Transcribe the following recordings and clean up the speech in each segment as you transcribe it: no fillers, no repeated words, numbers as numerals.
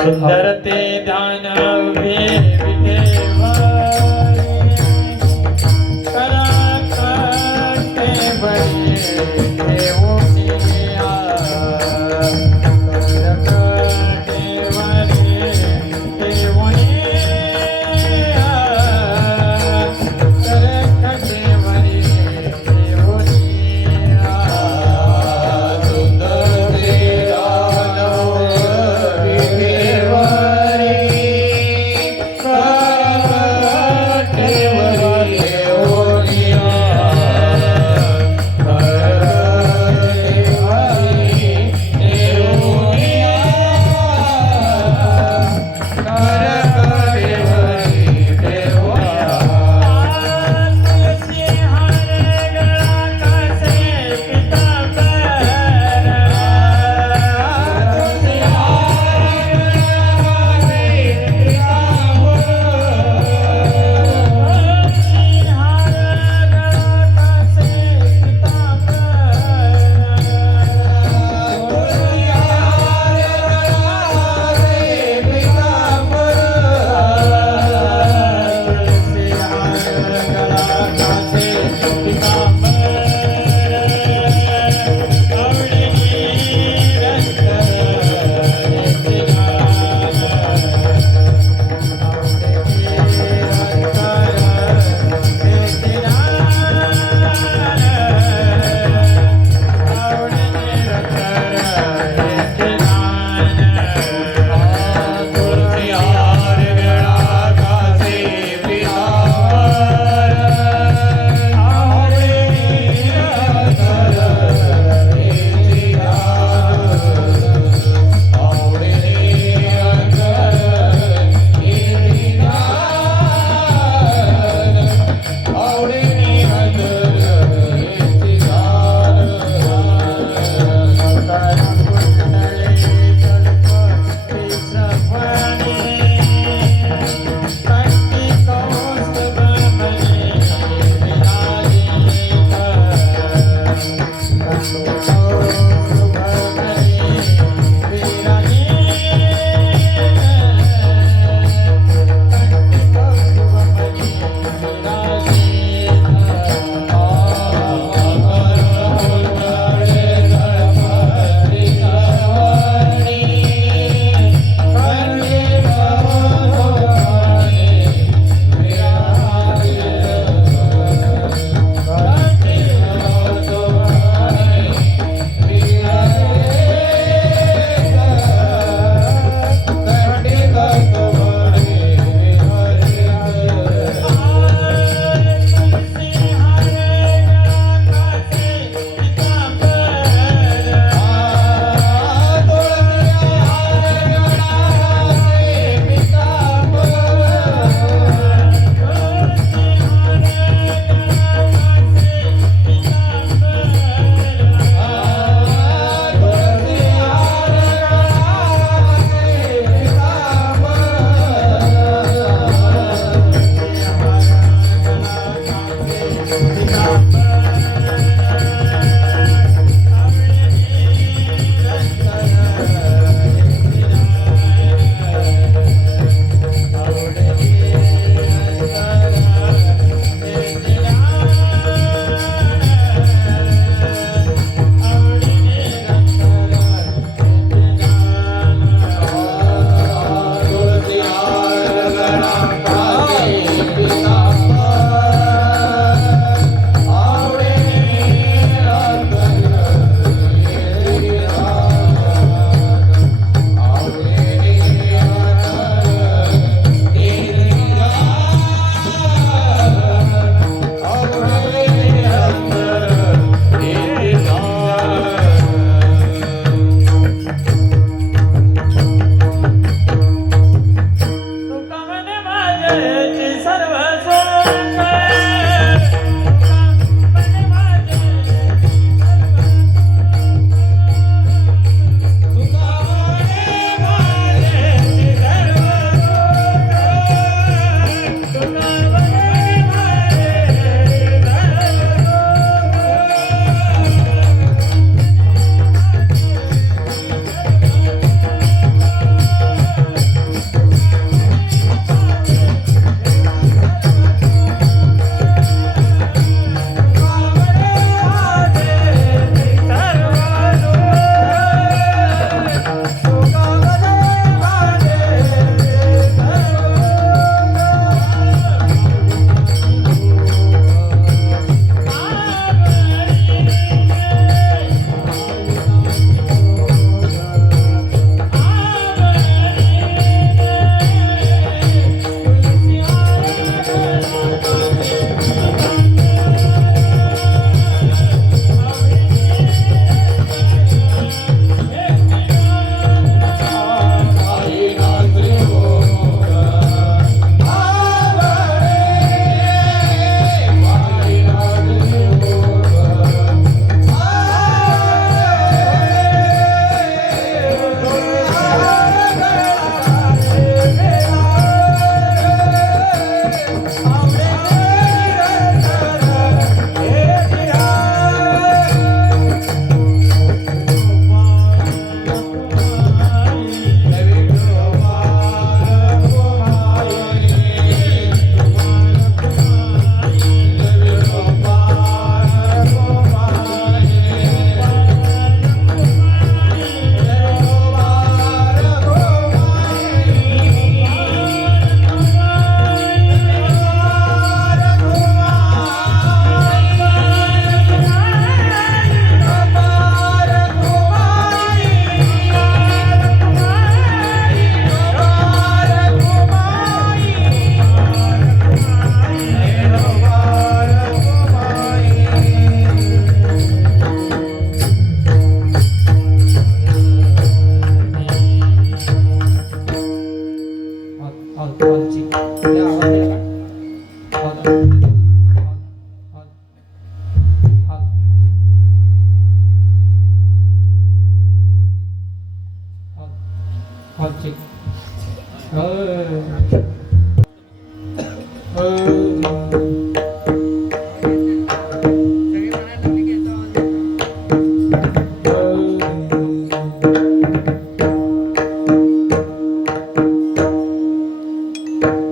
सुंदर ते ध्यान उभे विठेवारे कराकते बळी ठेवूनिया करकटे वरी ठेवूनिया करकटे वरी ठेवूनिया सुंदर ते ध्यान उभे विठेवारे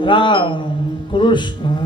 राम कृष्ण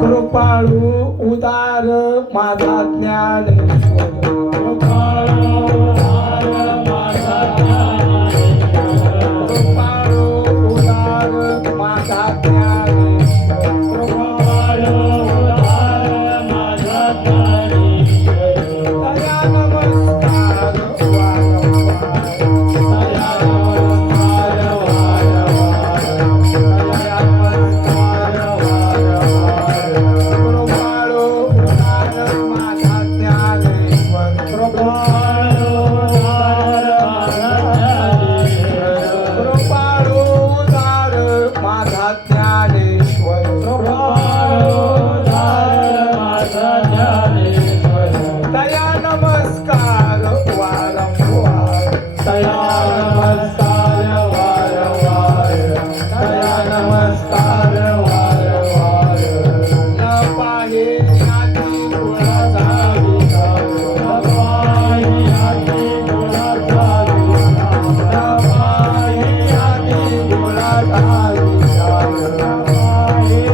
कृपाळू उदार माझा ज्ञानेश्वर कृपाळू उदार माझा दया नमस्कार कृपाळू उदार माझा ज्ञानेश्वर कृपाळू उदार माझा ज्ञानेश्वर दया नमस्कार वारंवार दया नमस्कार वारंवार दया नमस्कार वारंवार न पाहे आधी कुणाचा विचार न पाहे आधी कुणाचा विचार न पाहे आधी कुणाचा विचार न पाहे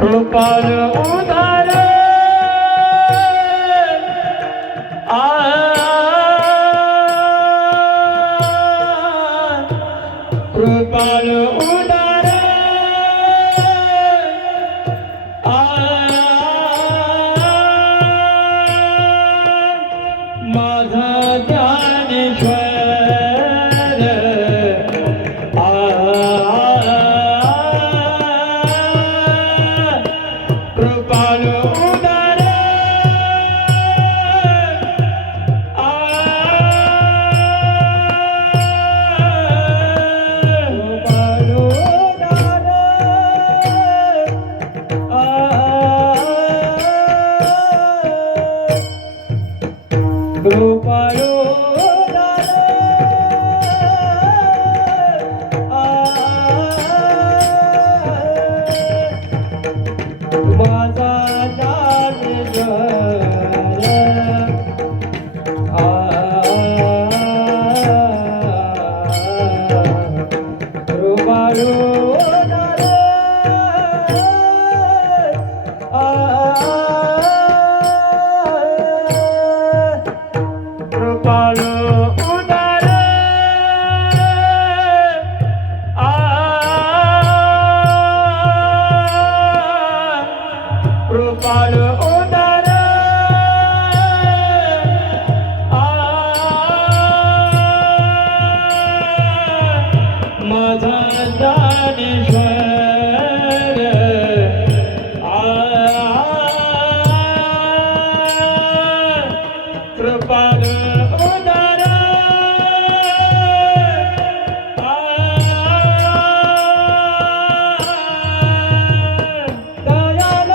कृपाल उदार आ कृपाल उदार आ माझा ज्ञानेश्वर आ कृपाल उदार आ कृपाल उदार आ कृपालो माझा ज्ञानेश्वर कृपालो कृपाल उदार आ कृपाल उदार आ माझा ज्ञानेश्वर आ कृपाल उदार आ दयाल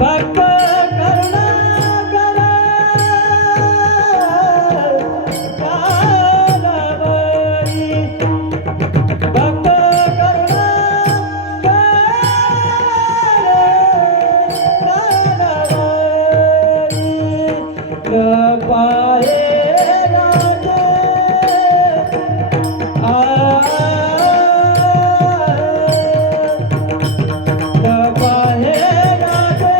भक्त करुणा करा कालवरी भक्त करुणा कालवरी कृपा हे राजे कृपा हे राजे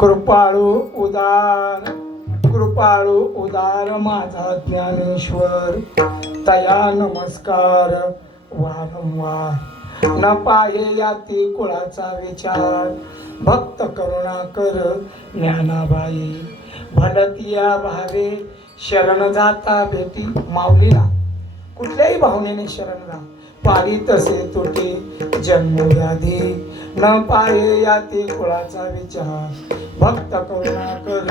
कृपाळू उदार माझा ज्ञानेश्वर, तया नमस्कार वारंवार. न पाहे याती कुळाचा विचार, भक्त करुणा कर ज्ञानाबाई. भलतिया भावे शरण जाता भेटी. माऊलीला कुठल्याही भावनेने शरण जा, पारी तसे तुटे जन्मव्याधी. न पाहे याती कुळाचा विचार, भक्त करुणा कर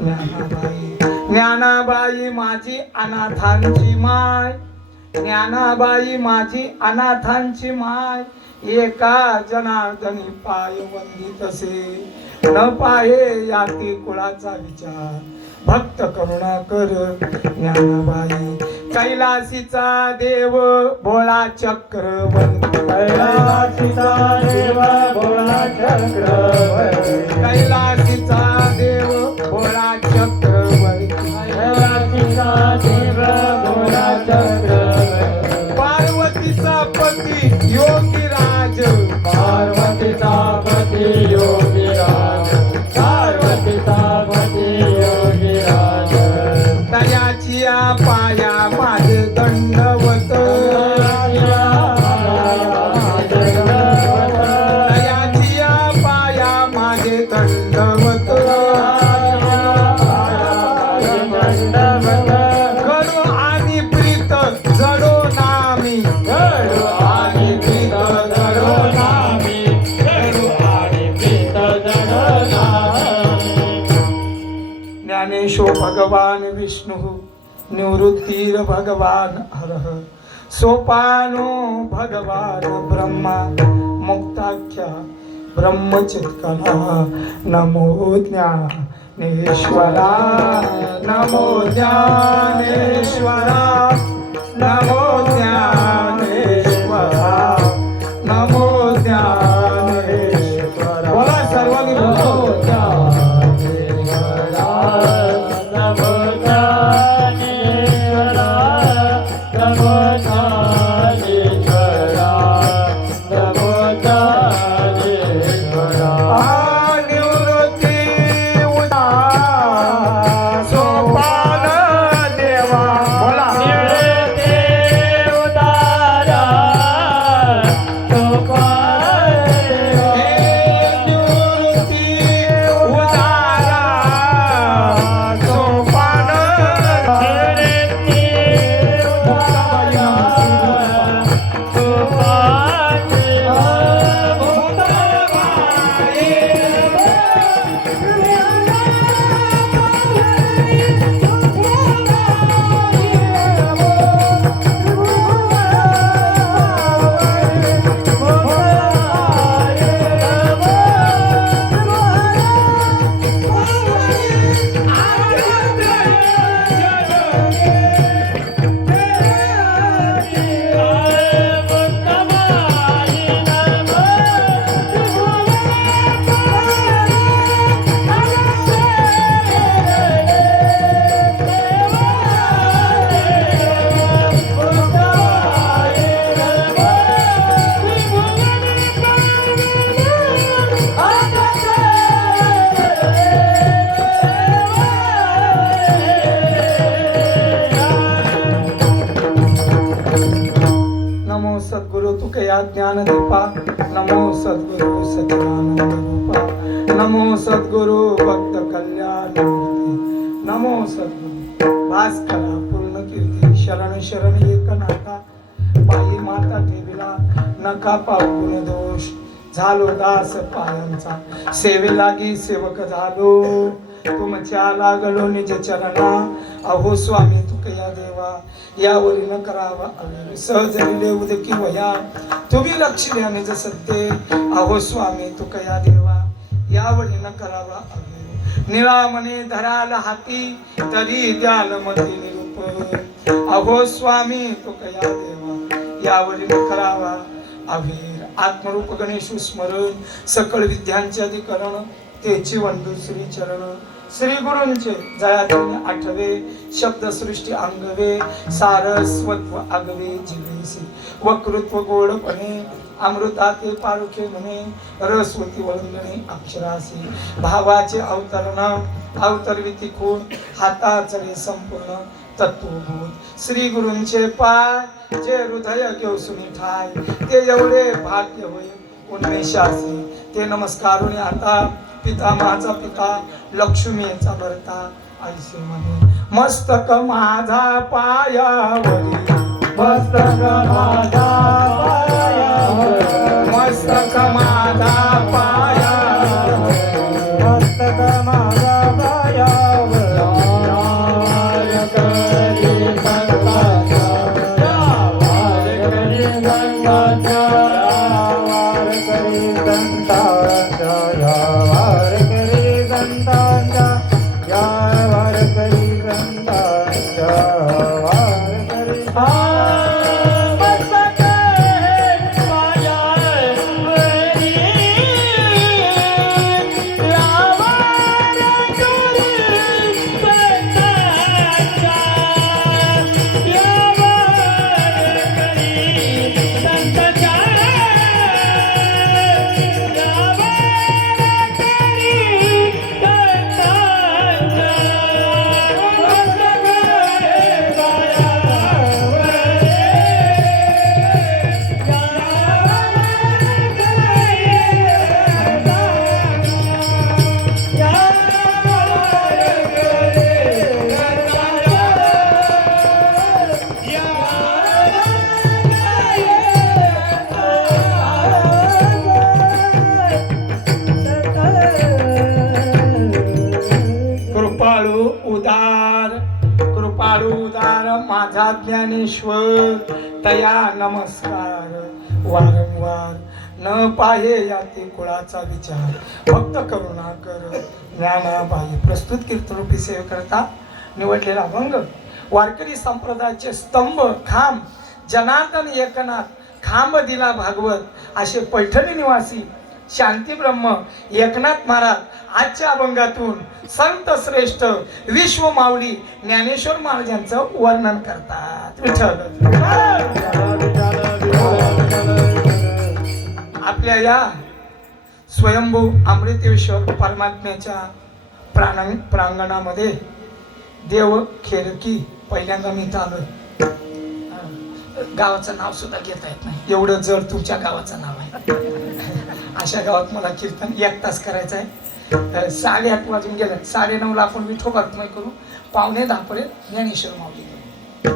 ज्ञानाबाई. ज्ञानाबाई माझी अनाथांची माय, ज्ञानाबाई माझी अनाथांची माय. एका जनार्दनी पाय वंदितसे, न पाहे याती कुळाचा विचार, भक्त करुणा कर ज्ञानाबाई. कैलासीचा देव भोळा चक्रवर्ती, कैलासीचा देव भोळा चक्रवर्ती, कैलासीचा देव भोळा चक्रवर्ती. कैलासीचा देव भोळा चक्रवर्ती, पार्वतीचा पती योगीराज, पार्वतीचा पती योगीराज, पार्वतीचा पती योगीराज. तयाची पाया माझे दंडवत, तयाची पाया माझे दंडवत. करू आणि प्रीत जडो नामी, गडू आणि प्रीत जडो नामी, गडू आणि प्रीत जडो नामी. ज्ञानेश्वर भगवान विष्णु, निवृत्तीर भगवान हरः. सोपानो भगवान ब्रह्मा, मुक्ताख्या ब्रह्मचित्कला. नमो ज्ञानेश्वरा, नमो ज्ञानेश्वरा, नमो ज्ञानेश्वरा, नमो ज्ञानेश्वरा. बोला सर्वांनी बोला. सद्गुरु तुकया ज्ञानदीपा. नमो सद्गुरु सच्चिदानंद रूपा. नमो सद्गुरु भक्त कल्याण मूर्ती. नमो सद्गुरु भास्करा पूर्ण कीर्ती. शरण शरण एकनाथा, पायी माता ठेविला नका पाहून दोष. झालो दास पायांचा, सेवे लागी सेवक झालो. तुमच्या लागलो निज चरणा. अहो स्वामी तुकया देवा, यावरी न करावा अवेर. सहज लिहिले उदकी वया, तुम्ही लक्ष द्या निज सत्य. अहो स्वामी तुकया देवा, यावरी न करावा अवेर. निळामणे धराल हाती, तरी द्याल मती निरूप. अहो स्वामी तुकया देवा, यावरी न करावा अवेर. आत्मरूप गणेश स्मरण, सकळ विद्यांचे अधिकरण, तेची वंदू श्री चरण. श्री गुरूंचे जयातून आठवे, शब्दसृष्टी अंगवे. सारस्वत्व आगवे जिवेसी, वक्तृत्व गोडपणे अमृतातील पारुखे म्हणे रसवती वळंगणे अक्षरासी भावाचे अवतरविती खूण हाताचले संपूर्ण तत्वभूत श्री गुरूंचे पाय जे हृदय घेऊ सुनी ठाय ते एवढे भाग्य होय उन्मेषासी ते नमस्कारून आता पिता माझा पिता लक्ष्मीचा भरता ऐसे म्हणे मस्तक माझा पायावरी मस्तक माझा पायावर मस्तक माझा पायावरी मस्तक माझा पायावर वार करी संतांचा वार करी संतांचा वार करी संतांचा वार करी संतांचा वार करी संतांचा वार करी मस्तक कृपाळू उदार माझा ज्ञानेश्वर तया नमस्कार वारंवार न पाहे याते कुळाचा विचार भक्त करुणा कर ज्ञानाबाई प्रस्तुत कीर्तनरूपी सेवे करता निवडलेला अभंग वारकरी संप्रदायाचे स्तंभ खांब जनार्दन एकनाथ खांब दिला भागवत असे पैठणी निवासी शांती ब्रह्म एकनाथ महाराज आजच्या अभंगातून संत श्रेष्ठ विश्व माऊली ज्ञानेश्वर महाराजांचं वर्णन करतात. विठ्ठल आपल्या या स्वयंभू अमृतेश्वर परमात्म्याच्या प्रांगणामध्ये देव खेरकी पहिल्यांदा मी इथं आलोय. गावाचं नाव सुद्धा घेता येत नाही एवढं जर तुमच्या गावाचं नाव आहे. अशा गावात मला कीर्तन 1 तास करायचं आहे. 8:30 वाजून गेलं 9:30ला आपण विठोबात्मय करू 9:45 पर्यंत ज्ञानेश्वर माऊली करू.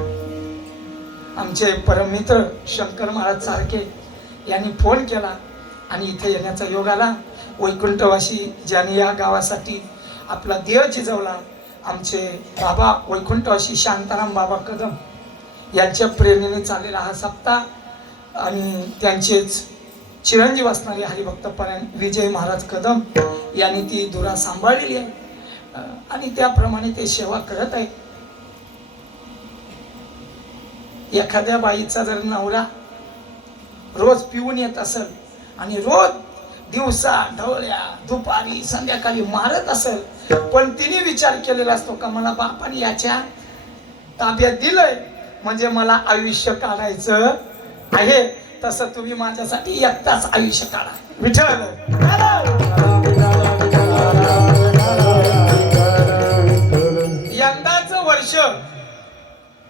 आमचे परममित्र शंकर महाराज सारखे यांनी फोन केला आणि इथे येण्याचा योग आला. वैकुंठवासी ज्यांनी या गावासाठी आपला देह झिजवला आमचे बाबा वैकुंठवासी शांताराम बाबा कदम यांच्या प्रेरणेने चाललेला हा सप्ताह आणि त्यांचेच चिरंजीव असणारे हरिभक्तपरायण विजय महाराज कदम यांनी ती धुरा सांभाळलेली आहे आणि त्याप्रमाणे ते सेवा करत आहे. एखाद्या बाईचा जर नवरा रोज पिऊन येत असेल आणि रोज दिवसा ढवळ्या दुपारी संध्याकाळी मारत असेल पण तिने विचार केलेला असतो का मला बापाने याच्या ताब्यात दिलंय म्हणजे मला आयुष्य काढायचं आहे तसं तुम्ही माझ्यासाठी 1 तास आयुष्य काढा. विठ्ठल यंदाचं वर्ष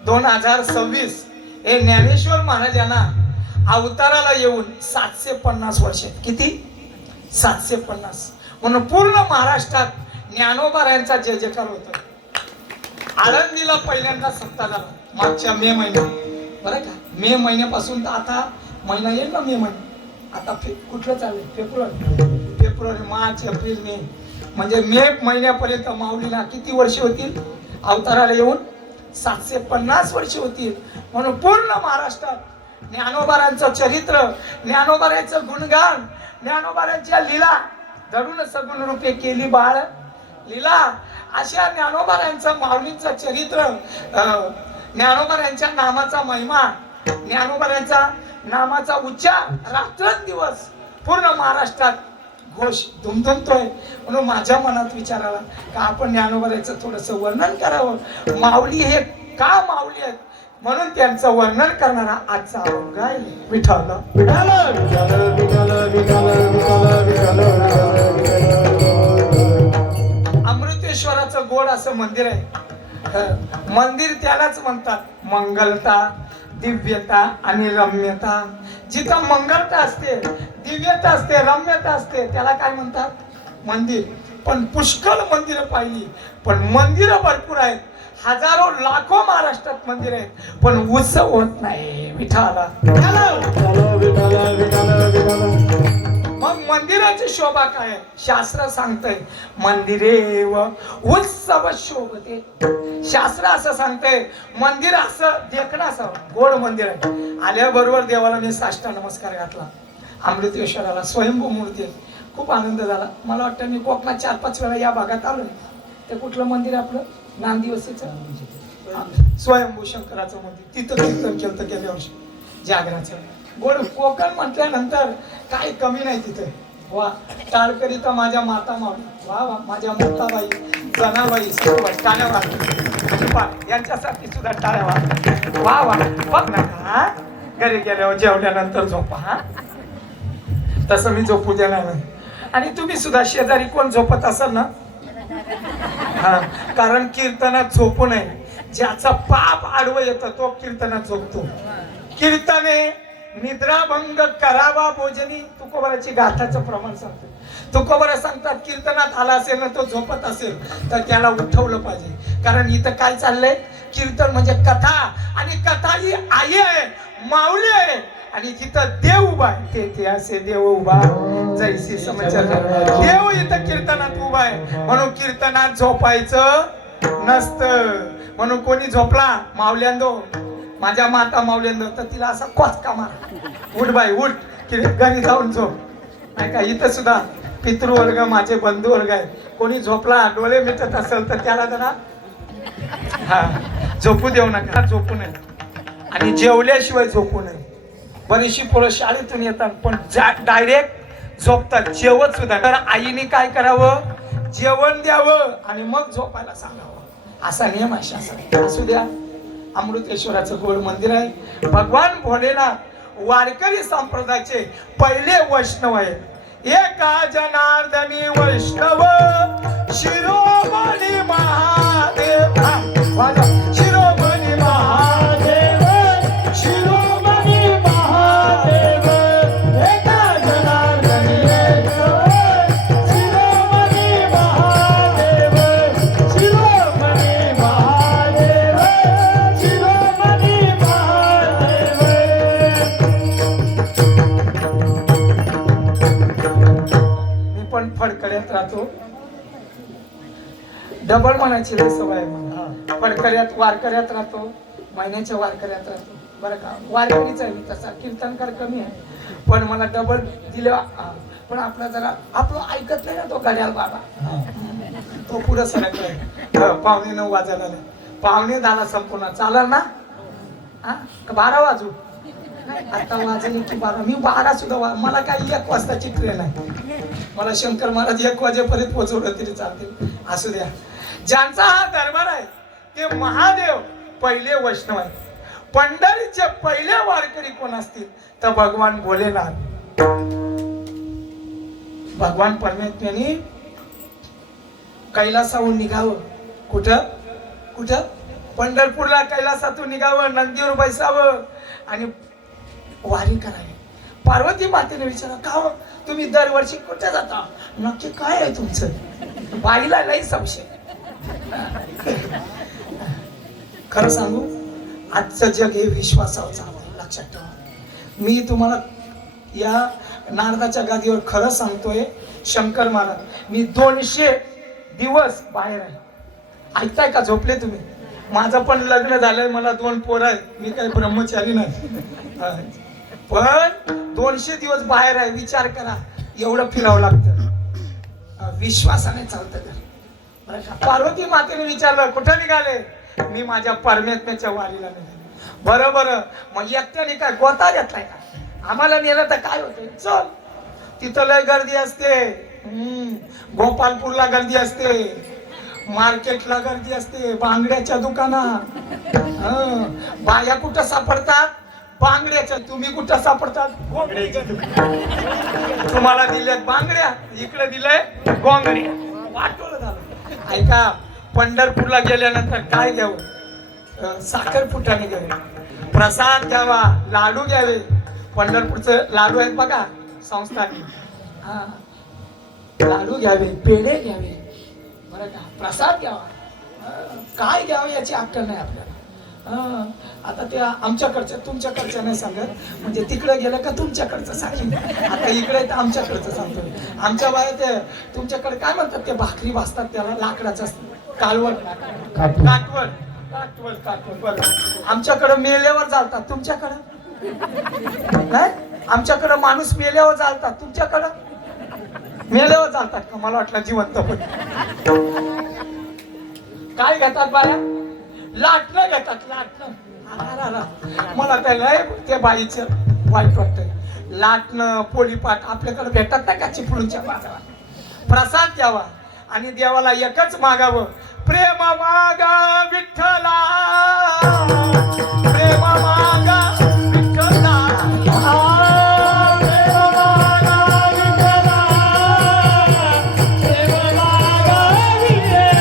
2026 हे ज्ञानेश्वर महाराजांना अवताराला येऊन 750 वर्ष. किती? 750. म्हणून पूर्ण महाराष्ट्रात ज्ञानोबारायांचा जय जयकार होता. आळंदीला पहिल्यांदा सत्ता झाला मागच्या मे महिन्यात बरं का. मे महिन्यापासून तर आता महिना येईल ना मे महिना आता कुठलं चालेल फेब्रुवारी मार्च एप्रिल मे म्हणजे मे महिन्यापर्यंत माऊलीला किती वर्ष होतील अवताराला येऊन 750 वर्ष होतील. म्हणून पूर्ण महाराष्ट्रात ज्ञानोबारांचं चरित्र ज्ञानोबारांचं गुणगान ज्ञानोबारांच्या लीला धरून सगुण रूपे केली बाळ लीला अशा ज्ञानोबारांचं माऊलींचं चरित्र ज्ञानोबारांच्या नामाचा महिमा ज्ञानोबारांचा नामाचा उच्चार रात्रंदिवस पूर्ण महाराष्ट्रात घोष दुमदुमतोय. म्हणून माझ्या मनात विचार आला का आपण ज्ञानोबारांचं थोडंसं वर्णन करावं. माऊली हे का माऊली आहेत म्हणून त्यांचं वर्णन करणारा आजचा अभंग आहे विठ्ठल. विठ्ठल विठ्ठल विठ्ठल विठ्ठल विठ्ठल विठ्ठल. अमृतेश्वराचं गोड असं मंदिर आहे. मंदिर त्यालाच म्हणतात मंगलता, दिव्यता आणि रम्यता. जिथं मंगलता असते, दिव्यता असते, रम्यता असते, त्याला काय म्हणतात मंदिर. पण पुष्कळ मंदिरं पाहिली, पण मंदिरं भरपूर आहेत. हजारो लाखो महाराष्ट्रात मंदिर आहेत, पण उत्सव होत नाही विठ्ठला. मग मंदिराची शोभा काय आहे? शास्त्र सांगतंय मंदिरे व उत्सव शोभते. शास्त्र असं सांगतंय मंदिर असं देखणं असं गोड मंदिर आहे. आल्याबरोबर देवाला मी साष्टांग नमस्कार घातला. अमृतेश्वराला स्वयंभू मूर्ती आहे. खूप आनंद झाला. मला वाटतं मी कोकणात 4-5 वेळा या भागात आलोय. ते कुठलं मंदिर आपलं नांदिवसीचं स्वयंभू शंकराचं मंदिर. तिथं कीर्तन केलं गेल्या वर्षी जागराचं. गोड कोकण म्हटल्यानंतर काही कमी नाही तिथे. वा टाळकरी तर माझ्या माता मावली, वा वा माझ्या मोठाबाई, जनाबाई, टाळ्या वाजतात. यांच्यासाठी सुद्धा टाळ्या वाजतात. वा वा बघ ना हा. घरी गेल्यावर जेवल्यानंतर झोपा हा. तसं मी झोपू देणार नाही. आणि तुम्ही सुद्धा शेजारी कोण झोपत असाल ना, हा, कारण कीर्तनात झोपू नये. ज्याचा पाप आडवं येतं तो कीर्तनात झोपतो. कीर्तने निद्राभंग करावा भोजनी. तुकोबाराची गाथाचं प्रमाण सांगतो. तुकोबारा सांगतात कीर्तनात आला असेल ना, तो झोपत असेल तर त्याला उठवलं पाहिजे. कारण इथं काय चाललंय, कीर्तन म्हणजे कथा, आणि कथा ही आई आहे, माऊली आहे. आणि जिथं देव उभा आहे ते असे देव उभा जैसी समाचार. देव इथं कीर्तनात उभा आहे. म्हणून कीर्तनात झोपायचं नसतं. म्हणून कोणी झोपला माऊल्यांदो, माझ्या माता माऊल्यांदो, तर तिला असा कोचका मारा, उठ बाई उठ, की घरी जाऊन झोप. नाही का, इथं सुद्धा पितृवर्ग माझे बंधू वर्ग आहे. कोणी झोपला डोळे मिटत असेल तर त्याला जरा हा झोपू देऊ नका. झोपू नये आणि जेवल्याशिवाय झोपू नये. बरीचशी पोरं शाळेतून येतात पण डायरेक्ट झोपतात, जेवत सुद्धा. तर आईने काय करावं, जेवण द्यावं आणि मग झोपायला सांगावं, असा नियम आहे शास्त्रात. असू द्या. अमृतेश्वराचं गोड मंदिर आहे. भगवान भोलेनाथ वारकरी संप्रदायाचे पहिले वैष्णव आहे. एका जनार्दनी वैष्णव शिरोमणी महादेव. शिरोमणी महादेव, शिरोमणी महादेव. एका जनार्दनी शिरोमणी महादेव, शिरोमणी महादेव, शिरोमणी महादेव. मी पण फडकड्यात राहतो. डबल म्हणायची लय सवय आहे मला. फडकड्यात वारकऱ्यात राहतो, महिन्याच्या वारकऱ्यात राहतो. बरं का, वारकरीच आहे मी तसा, कीर्तनकार कमी आहे. पण मला डबल दिलं. पण आपला जरा आपलं ऐकत नाही ना तो गड्याल बाबा, तो पुढं सरकलाय. 9:45 वाजायला आले. 9:45 संपूर्ण चालेल ना, हा 12 वाजू. आता वाजले की 12. मी 12 सुद्धा मला काही 1 वाजताची ट्रेन आहे. मला शंकर महाराज 1 वाजेपर्यंत पोहोचवलं तरी चालते. असू द्या. ज्यांचा हा दरबार आहे ते महादेव पहिले वैष्णव आहे. पंढरीचे पहिले वारकरी कोण असतील तर भगवान भोलेनाथ. भगवान परमेश्वराने कैलासाहून निघावं. कुठं कुठं पंढरपूरला कैलासातून निघावं, नंदीवर बैसावं आणि वारी करावी. पार्वती मातेने विचारलं, का हो तुम्ही दरवर्षी कुठे जाता, नक्की काय आहे तुमचं? बाईला लई संशय. खरं सांगू, आजचं जग हे विश्वासावर चाललंय, लक्षात ठेवा. मी तुम्हाला या नारदाच्या गादीवर खरं सांगतोय, शंकर महाराज मी 200 दिवस बाहेर आहे. ऐकताय का? झोपले तुम्ही? माझं पण लग्न झालंय, मला 2 पोरं आहेत. मी काही ब्रह्मचारी नाही. पण 200 दिवस बाहेर आहे. विचार करा, एवढं फिरावं लागतं. विश्वासाने चालतं का? पार्वती मातेने विचारलं, कुठं निघाले? मी माझ्या परमेश्वराच्या वारीला निघाले. बरोबर. मग एकट्याने काय गोता घेतलाय का? आम्हाला नेलं तर काय होतं? चल. तिथं लय गर्दी असते. गोपालपूरला गर्दी असते, मार्केटला गर्दी असते, बांगड्याच्या दुकानात बाया कुठं सापडतात? बांगड्याच्या. तुम्ही कुठं सापडतात? गोंगड्याच्या. तुम्हाला दिल्यात बांगड्या, इकडे दिलंय गोंगड्या. वाटोळं झालं. ऐका, पंढरपूरला गेल्यानंतर काय घ्यावं? साखरपुटाने घ्यावे, प्रसाद घ्यावा, लाडू घ्यावे. पंढरपूरचं लाडू आहेत बघा संस्थानी. हा, लाडू घ्यावे, पेढे घ्यावे, बरं का, प्रसाद घ्यावा. काय घ्यावं याची अक्कल नाही आपल्याला. आता ते आमच्याकडच्या तुमच्याकडच्या नाही सांगत, म्हणजे तिकडे गेलं का तुमच्याकडचं सांगेल. आता इकडे तर आमच्याकडचं सांगतो. आमच्या बाया ते तुमच्याकडे काय म्हणतात, ते भाकरी भाजतात त्याला, लाकडाचं असतं, कालवड, काटवड, काटवड, काटवड. बरं, आमच्याकडे मेल्यावर चालतात, तुमच्याकडं नाही. आमच्याकडं माणूस मेल्यावर चालतात, तुमच्याकडं मेल्यावर चालतात का? मला वाटलं जिवंत पण. काय घेतात बाया? लाटणं घेतात, लाटणं. मला त्याला त्या बाईचं वाईट वाटतंय. लाटणं, पोळीपाट आपल्याकडे भेटत नाही का चिपळूणच्या बाजारात? प्रसाद घ्यावा आणि देवाला एकच मागावं, प्रेम मागा विठ्ठला, प्रेम मागा विठ्ठला, प्रेम मागा विठ्ठला, प्रेम मागा विठ्ठला.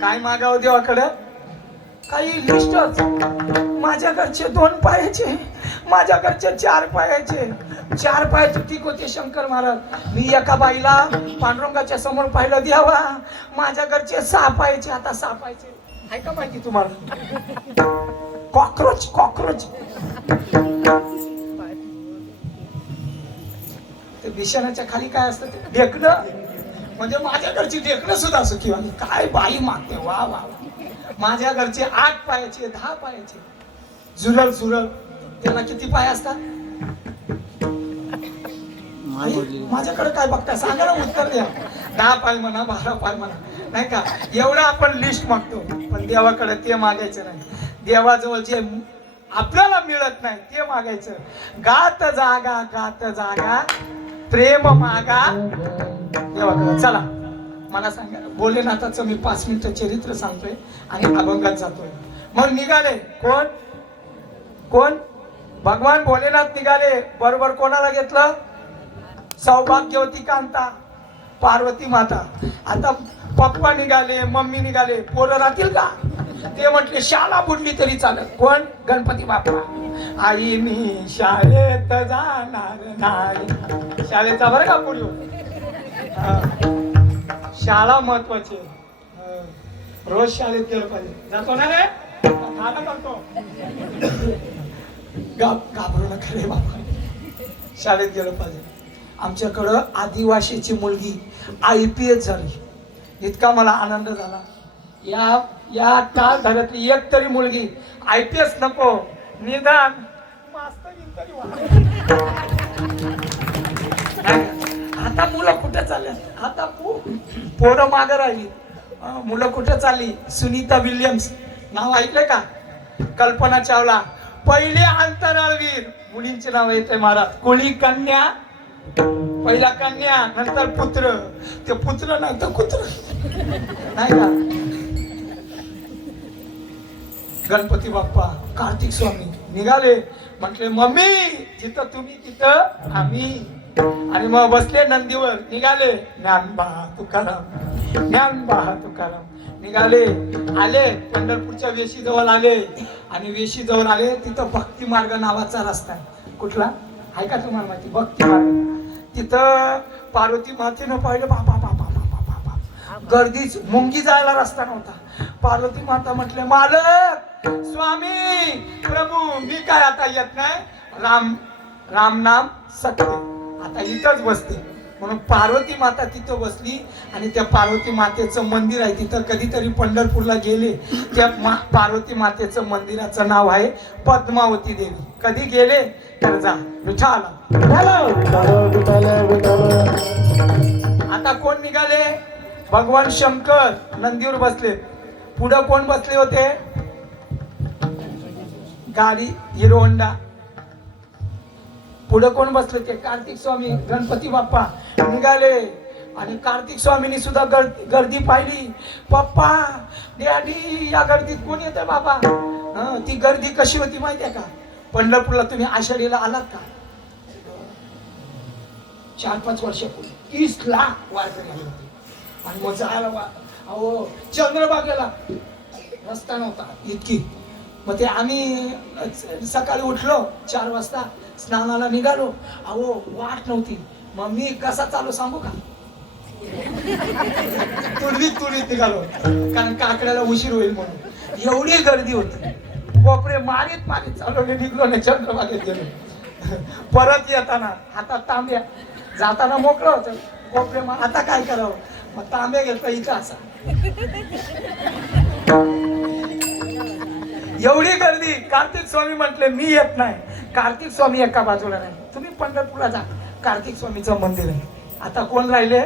काय मागावं देवाकडं? काही लिस्टच. माझ्या घरचे 2 पायाचे, माझ्या घरचे 4 पायाचे. 4 पायाचे ठीक होते शंकर महाराज. मी एका बाईला पांडुरंगाच्या समोर पाहिलं, द्यावा माझ्या घरचे 6 पायाचे, आता 6 पायाचे. आहे का माहिती तुम्हाला? Cockroach, cockroach. ते बिछाण्याच्या खाली काय असतं ते ढेकणं. म्हणजे माझ्या घरची ढेकणं सुद्धा सुखी वाली. काय बाई मागते, वा वा. माझ्या घरचे 8 पायाचे, 10 पायाचे. झुरळ झुरळ, त्याला किती पाय असतात? माझ्याकडे काय बघता, सांगा ना, उत्तर द्या. 10 पाय म्हणा, 12 पाय म्हणा, नाही का? एवढं आपण लिस्ट मागतो, पण देवाकडे ते मागायचं नाही. देवाजवळ जे आपल्याला मिळत नाही ते मागायचं. गात जागा, गात जागा, प्रेम मागा देवाकडे. चला, मला सांगा, भोलेनाथाचं मी 5 मिनिटं चरित्र सांगतोय आणि अभंगात जातोय. मग निघाले कोण कोण? भगवान भोलेनाथ निघाले. बरोबर कोणाला घेतलं? सौभाग्यवती कांता, पार्वती माता. आता पप्पा निघाले, मम्मी निघाले, पोरं राहतील का? ते म्हटले शाळा बुडली तरी चालत. कोण? गणपती बाप्पा. आई मी शाळेत जाणार नाही. शाळेचा बरं का पुढे, शाळा महत्वाची. रोज शाळेत गेलं पाहिजे. जातो ना रे? करतो. घाबरू नका रे बाबा, शाळेत गेलं पाहिजे. आमच्याकडं आदिवासीची मुलगी IPS झाली. इतका मला आनंद झाला. या काळ धर्यातली एक तरी मुलगी IPS नको, निदान मास्तरी तरी व्हा. आता मुलं कुठे चालल्यात? आता पोरं मागं राहिली. मुलं कुठे चालली? सुनीता विल्यम्स नाव ऐकलंय का? कल्पना चावला, पहिले अंतराळवीर. मुलींचे नाव येते महाराज. कोळी कन्या, पहिला कन्या, नंतर पुत्र. ते पुत्र नंतर कुत्र, नाही का? गणपती बाप्पा, कार्तिक स्वामी निघाले. म्हटले मम्मी जिथं तुम्ही तिथं आम्ही. आणि मग बसले नंदीवर. निघाले ज्ञानबा तुकाराम, ज्ञानबा तुकाराम. निघाले, आले पंढरपूरच्या वेशीजवळ आले. आणि वेशीजवळ आले, तिथं भक्ती मार्ग नावाचा रस्ता आहे. कुठला आहे का तुम्हाला माहिती? भक्ती मार्ग. तिथं पार्वती मातेनं पाहिलं, बापा बापा बापा बापा, गर्दीच. मुंगी जायला रस्ता नव्हता. पार्वती माता म्हटले, मालक, स्वामी, प्रभू, मी काय आता येत नाही. राम नाम सत्य, आता इथंच बसते. म्हणून पार्वती माता तिथं बसली. आणि त्या पार्वती मातेचं मंदिर आहे तिथं. कधीतरी पंढरपूरला गेले, त्या पार्वती मातेचं मंदिराचं नाव आहे पद्मावती देवी. कधी गेले तर जा. विठ्ठल. आता कोण निघाले? भगवान शंकर नंदीवर बसले. पुढं कोण बसले होते? गाडी हिरो होंडा. पुढं कोण बसले? ते कार्तिक स्वामी, गणपती बाप्पा. निघाले. आणि कार्तिक स्वामींनी सुद्धा गर्दी पाहिली. पप्पा डॅडी या गर्दीत कोण येते बाबा? ती गर्दी कशी होती माहितीये का? पंढरपूरला तुम्ही आषाढीला आलात का? 4-5 वर्षापूर्वी 30 लाख वारकरी आले होते. आणि मग जायला अहो चंद्रभागेला रस्ता नव्हता इतकी. मग ते आम्ही सकाळी उठलो 4 वाजता, स्नानाला निघालो. अहो वाट नव्हती. मग मी कसा चालू सांगू का? तुडवीत निघालो, कारण काकड्याला उशीर होईल म्हणून. एवढी गर्दी होती. बापरे, मारीत चालवले निघलो ना चंद्रभागेत गेलो. परत येताना हातात तांब्या, जाताना मोकळं होतं. बापरे, मग आता काय करावं? मग तांब्या घेतला इथं असा. एवढी गर्दी. कार्तिक स्वामी म्हटले मी येत नाही. कार्तिक स्वामी एका बाजूला नाही, तुम्ही पंढरपूरला जा, कार्तिक स्वामीचं मंदिर आहे. आता कोण राहिले?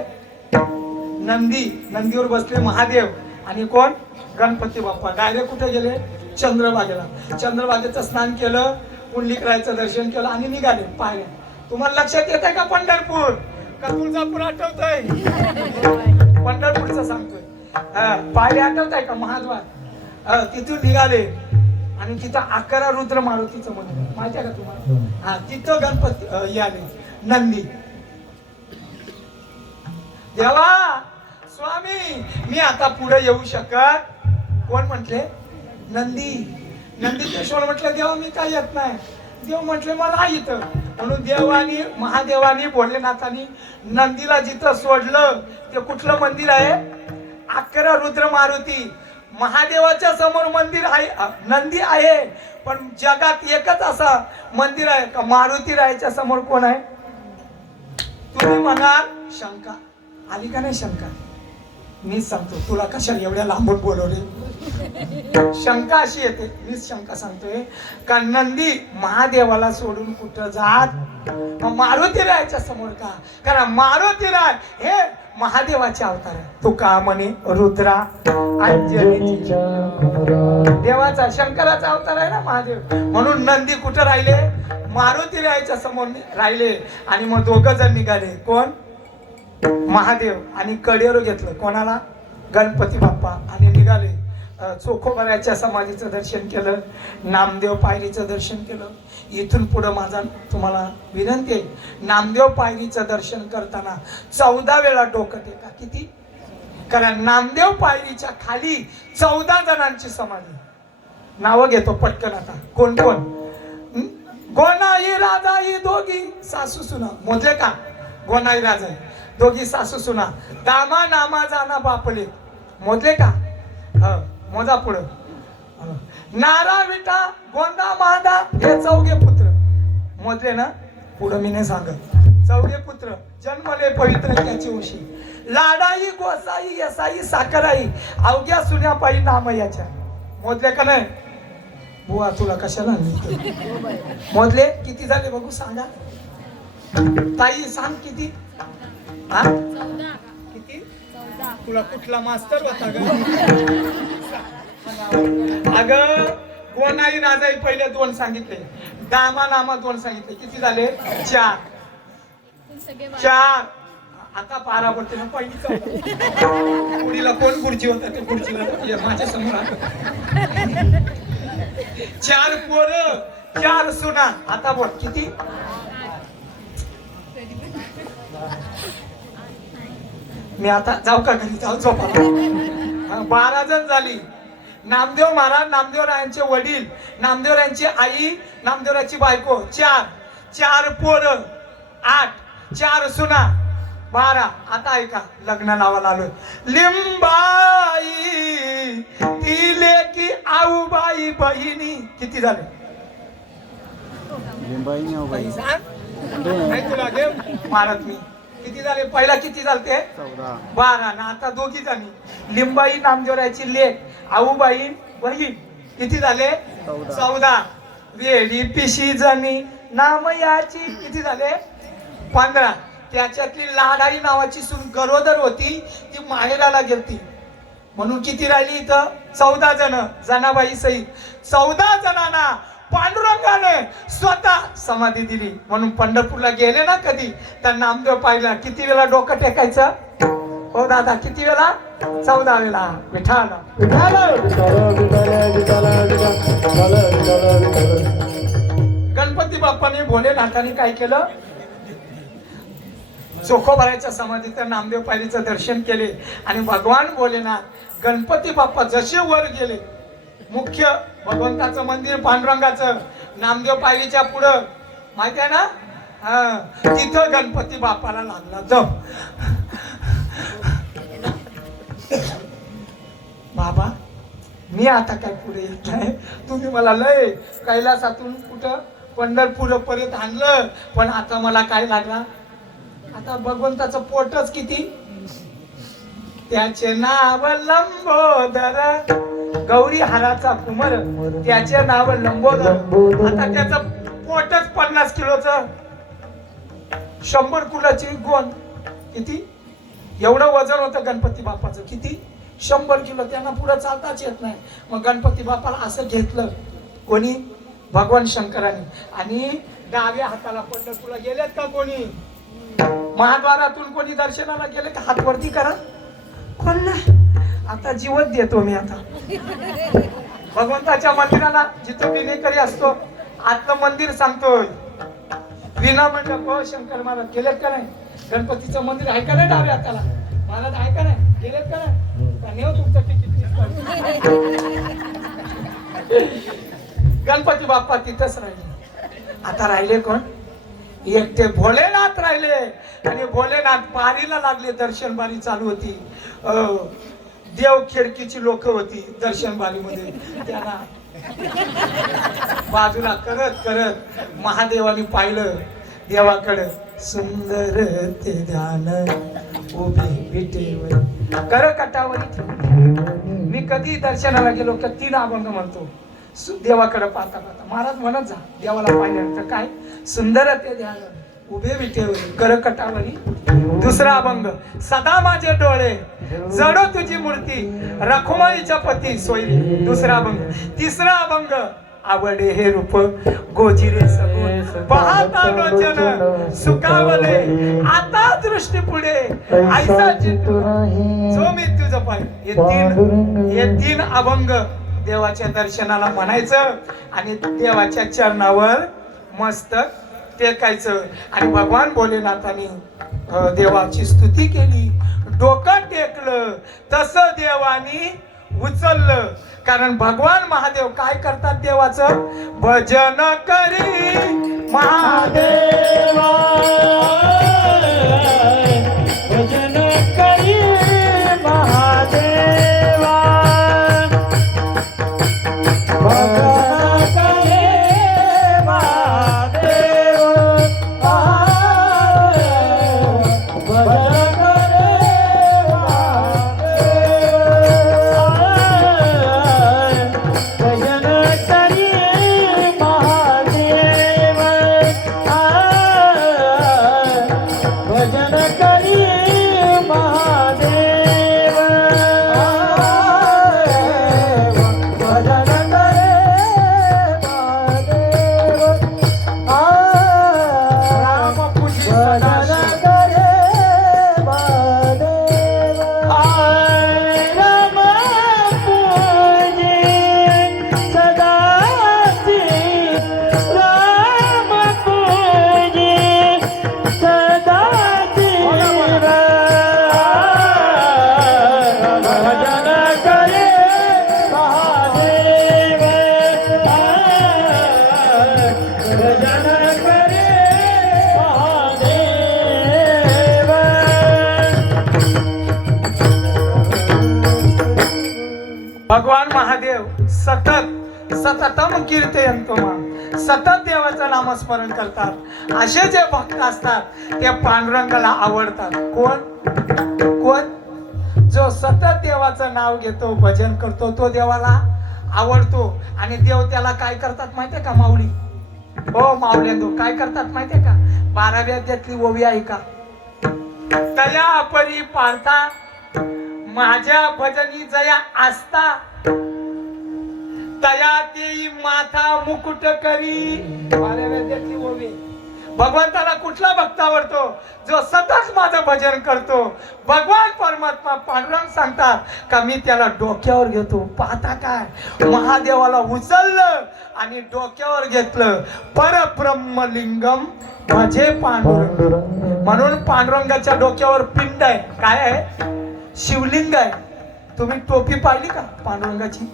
नंदीवर बसले महादेव आणि कोण? गणपती बाप्पा. डायरेक्ट कुठे गेले? चंद्रभागेला. चंद्रभागेचं स्नान केलं, पुंडलिकरायचं दर्शन केलं आणि निघाले पायऱ्या. तुम्हाला लक्षात येत आहे का पंढरपूर का तुळजापूर आठवतंय? पंढरपूरचं सांगतोय. पायऱ्या आठवत का? महाद्वार. तिथून निघाले आणि तिथं 11 रुद्र मारुतीचं मंदिर माहिती आहे का तुम्हाला? तिथं गणपती आले. नंदी, देवा स्वामी मी आता पुढे येऊ शकत. कोण म्हटले? नंदीकेश्वर म्हटलं देवा मी काय येत नाही. देव म्हटले मला इथं. म्हणून देवानी महादेवानी भोलेनाथानी नंदीला जिथं सोडलं ते कुठलं मंदिर आहे? 11 रुद्र मारुती. महादेवाच्या समोर मंदिर आहे, नंदी आहे, पण जगात एकच असा मंदिर आहे का मारुती रायाच्या समोर कोण आहे? तुम्ही म्हणाल शंका आली का नाही? शंका मीच सांगतो तुला. कशाला एवढ्या लांबून बोलवले? शंका अशी येते, मीच शंका सांगतोय का नंदी महादेवाला सोडून कुठं जात? मारुती रायाच्या समोर का? कारण मारुती राय हे महादेवाचे अवतार आहे. तो का म्हणे रुद्रा अंजनीची देवाचा शंकराचा अवतार आहे ना महादेव. म्हणून नंदी कुठं राहिले? मारुती रायाच्या समोर राहिले. आणि मग 2 जण निघाले. कोण? महादेव. आणि कडेवर घेतलं कोणाला? गणपती बाप्पा. आणि निघाले. चोखोबाऱ्याच्या समाधीचं दर्शन केलं, नामदेव पायरीचं दर्शन केलं. इथून पुढं माझा तुम्हाला विनंती आहे, नामदेव पायरीचं दर्शन करताना 14 वेळा डोकं टेका. किती? कारण नामदेव पायरीच्या खाली 14 जणांची समाधी. नावं घेतो पटकन आता. कोण कोण? गोनाई राजाई दोघी सासू सुना. मोजले का? गोनाई राजाई दोघी सासू सुना. दामा नामा जाना बापले. मोजले का? मोजा पुढं. नारा विटा गोंदा महादा हे 4 पुत्र. मोजले ना? पुढं मी नाही सांगत. 4 पुत्र जन्मले पवित्र त्याची उशी. लाडाई गोसाई यसाई साखराई अवघ्या सुन्या पायी नाम याच्या. मोजले का नाही? बुवा तुला कशाला मोजले? किती झाले बघू सांगा. ताई सांग किती? किती? तुला कुठला मास्तर होता ग? अगं गोनाई राजाई पहिले 2 सांगितले, दामा नामा 2 सांगितले. किती झाले? 4. आता पारा पडते ना. पहिली 14. पुढीला कोण खुर्ची होता? ते खुर्चीला माझ्या समोर 4 पोरं 4 सुना. आता बोल किती? मी आता जाऊ का घरी? जाऊ झोपा. 12 जण झाली. नामदेव महाराज, नामदेवरायांचे वडील, नामदेवरायांची आई, नामदेवराची बायको 4 पोरं 8, 4 सुना 12. आता ऐका लग्न लावायला आलोय. लिंबाई ती लेकी आऊबाई बहिणी. किती झाले? लिंबाई सांग तुला घे महाराज मी. किती झाले? पहिला किती झालते? 12. ना आता 2 जणी. लिंबाई नामदेवराची लेक, आऊबाई बहीण. किती झाले? 14. वेळी पिशी जणी नाम याची. किती झाले? 15. त्याच्यातली लाडाई नावाची सून गरोदर होती, ती माहेराला गेलती. म्हणून किती राहिली इथं? 14 जण. जनाबाई सहित 14 जणांना पांडुरंगाने स्वतः समाधी दिली. म्हणून पंढरपूरला गेले ना कधी तर नामदेव पाहिला. किती वेळा डोकं टेकायचं? हो दादा किती वेळा 14 वेळा विठाला विठाल विठाल विठाल विठाल विठाल विठाल विठाल. गणपती बाप्पाने भोलेनाथाने काय केलं चोखोबाराच्या समाधीत नामदेव पायरीचं दर्शन केले आणि भगवान भोलेनाथ गणपती बाप्पा जसे वर गेले मुख्य भगवंताचं मंदिर पांडुरंगाचं नामदेव पायरीच्या पुढं माहिती आहे ना तिथं गणपती बाप्पाला लागला जम. बाबा मी आता काय पुढे येत नाही तुम्ही मला लय कैलासातून कुठं पंढरपूर पर्यंत आणलं पण आता मला काय लागला आता भगवंताचं पोटच किती त्याचे नाव लंबोदर गौरी हाराचा कुमर त्याचे नाव लंबोदर आता त्याचं पोटच 50 किलोचं 100 किलोची गोण किती एवढं वजन होतं गणपती बाप्पाचं किती 100 किलो त्यांना पुढे चालताच येत नाही मग गणपती बाप्पाला असं घेतलं कोणी भगवान शंकराने आणि डाव्या हाताला पंढरपूरला गेलेत का कोणी महाद्वारातून कोणी दर्शनाला गेले का हात वरती करा कोण नाही आता जीवच देतो मी आता भगवंताच्या मंदिराला जिथं विनेकरी असतो आतलं मंदिर सांगतोय विना मंडप हो शंकर महाराज गेलेत का नाही गणपतीचं मंदिर आहे का नाही डाव्या हाताला महाराज आहे का नाही गेलेत का नाही का नेऊ तुमचं तिकीट गणपती बाप्पा तिथंच राहिले आता राहिले कोण एकटे भोलेनाथ राहिले आणि भोलेनाथ बारीला लागले दर्शन बारी चालू होती देव खिडकीची लोक होती दर्शन बारीमध्ये त्यांना बाजूला करत करत महादेवाने पाहिलं देवाकडं सुंदर ते ध्यान उभी विटेवर कर कटावरी मी कधी दर्शनाला गेलो की 3 अभंग म्हणतो देवाकडे पाहता पाहता महाराज म्हणत जा देवाला पाहिल्यानंतर काय सुंदर ते ध्यान उभे विटेवरी कर कटावरी दुसरा अभंग सदा माझे डोळे जडो तुझी मूर्ती रखुमाईच्या पती सोयरी दुसरा अभंग तिसरा अभंग आवडे हे रूप गोजिरे सगुण पाहता लोचन सुखावले आता दृष्टी पुढे ऐसा चित्तू जो मी तुझं पाय हे तीन अभंग देवाच्या दर्शनाला म्हणायचं आणि देवाच्या चरणावर मस्तक टेकायचं आणि भगवान भोलेनाथाने देवाची स्तुती केली डोकं टेकलं तसं देवानी उचललं कारण भगवान महादेव काय करतात देवाचं भजन करी महादेवा भजन करी महादेवा भजन करे महादेव भजन करे भगवान महादेव सततम कीर्तयंतो सतत देवाचं नामस्मरण करतात असे जे भक्त असतात ते पांडुरंगाला आवडतात कोण जो सतत देवाचं नाव घेतो भजन करतो तो देवाला आवडतो आणि देव त्याला काय करतात माहितीये का माऊली हो माऊल्यांदो काय करतात माहितीये का 12व्या अध्यायातली ओवी आहे का तया परी पार्था माझ्या भजनी जया आस्था तया देई माथा मुकुट करी 12व्या अध्यायातली ओवी भगवंताला कुठला भक्त आवडतो? जो सतत माझं भजन करतो. भगवान परमात्मा पांडुरंग सांगतात का मी त्याला डोक्यावर घेतो. पाहता काय, महादेवाला उचललं आणि डोक्यावर घेतलं. परब्रह्मलिंगम माझे पांडुरंग. म्हणून पांडुरंगाच्या डोक्यावर पिंड आहे. काय आहे? शिवलिंग आहे. तुम्ही टोपी पाहिली का पांडुरंगाची?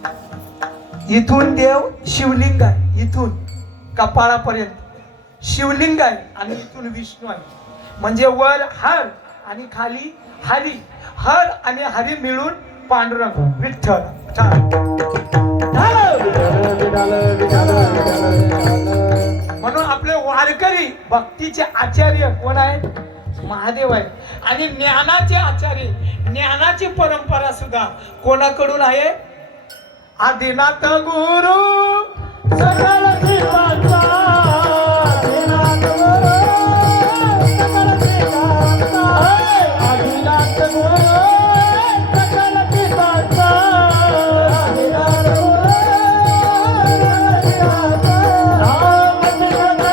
इथून देव शिवलिंग आहे, इथून कपाळापर्यंत शिवलिंग आहे आणि इथून विष्णू आहे. म्हणजे वर हर आणि खाली हरी. हर आणि हरी मिळून पांडुरंग विठ्ठल. म्हणून आपले वारकरी भक्तीचे आचार्य कोण आहेत? महादेव आहे. आणि ज्ञानाचे आचार्य, ज्ञानाची परंपरा सुद्धा कोणाकडून आहे? आदिनाथ गुरु सकल जीवांचा. आदिनाथ गुरु सकल जीवांचा. आदिनाथ गुरु सकल जीवांचा. आदिनाथ गुरु सकल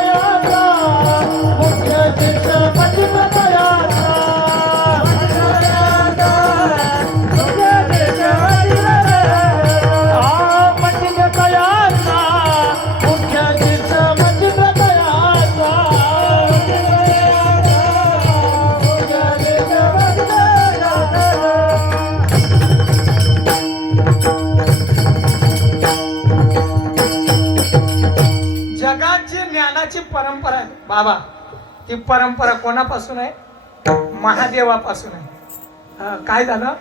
जीवांचा. मुख्य शिष्य पतित दयाचा. परंपरा आहे बाबा. ती परंपरा कोणापासून आहे? महादेवापासून आहे. काय झालं?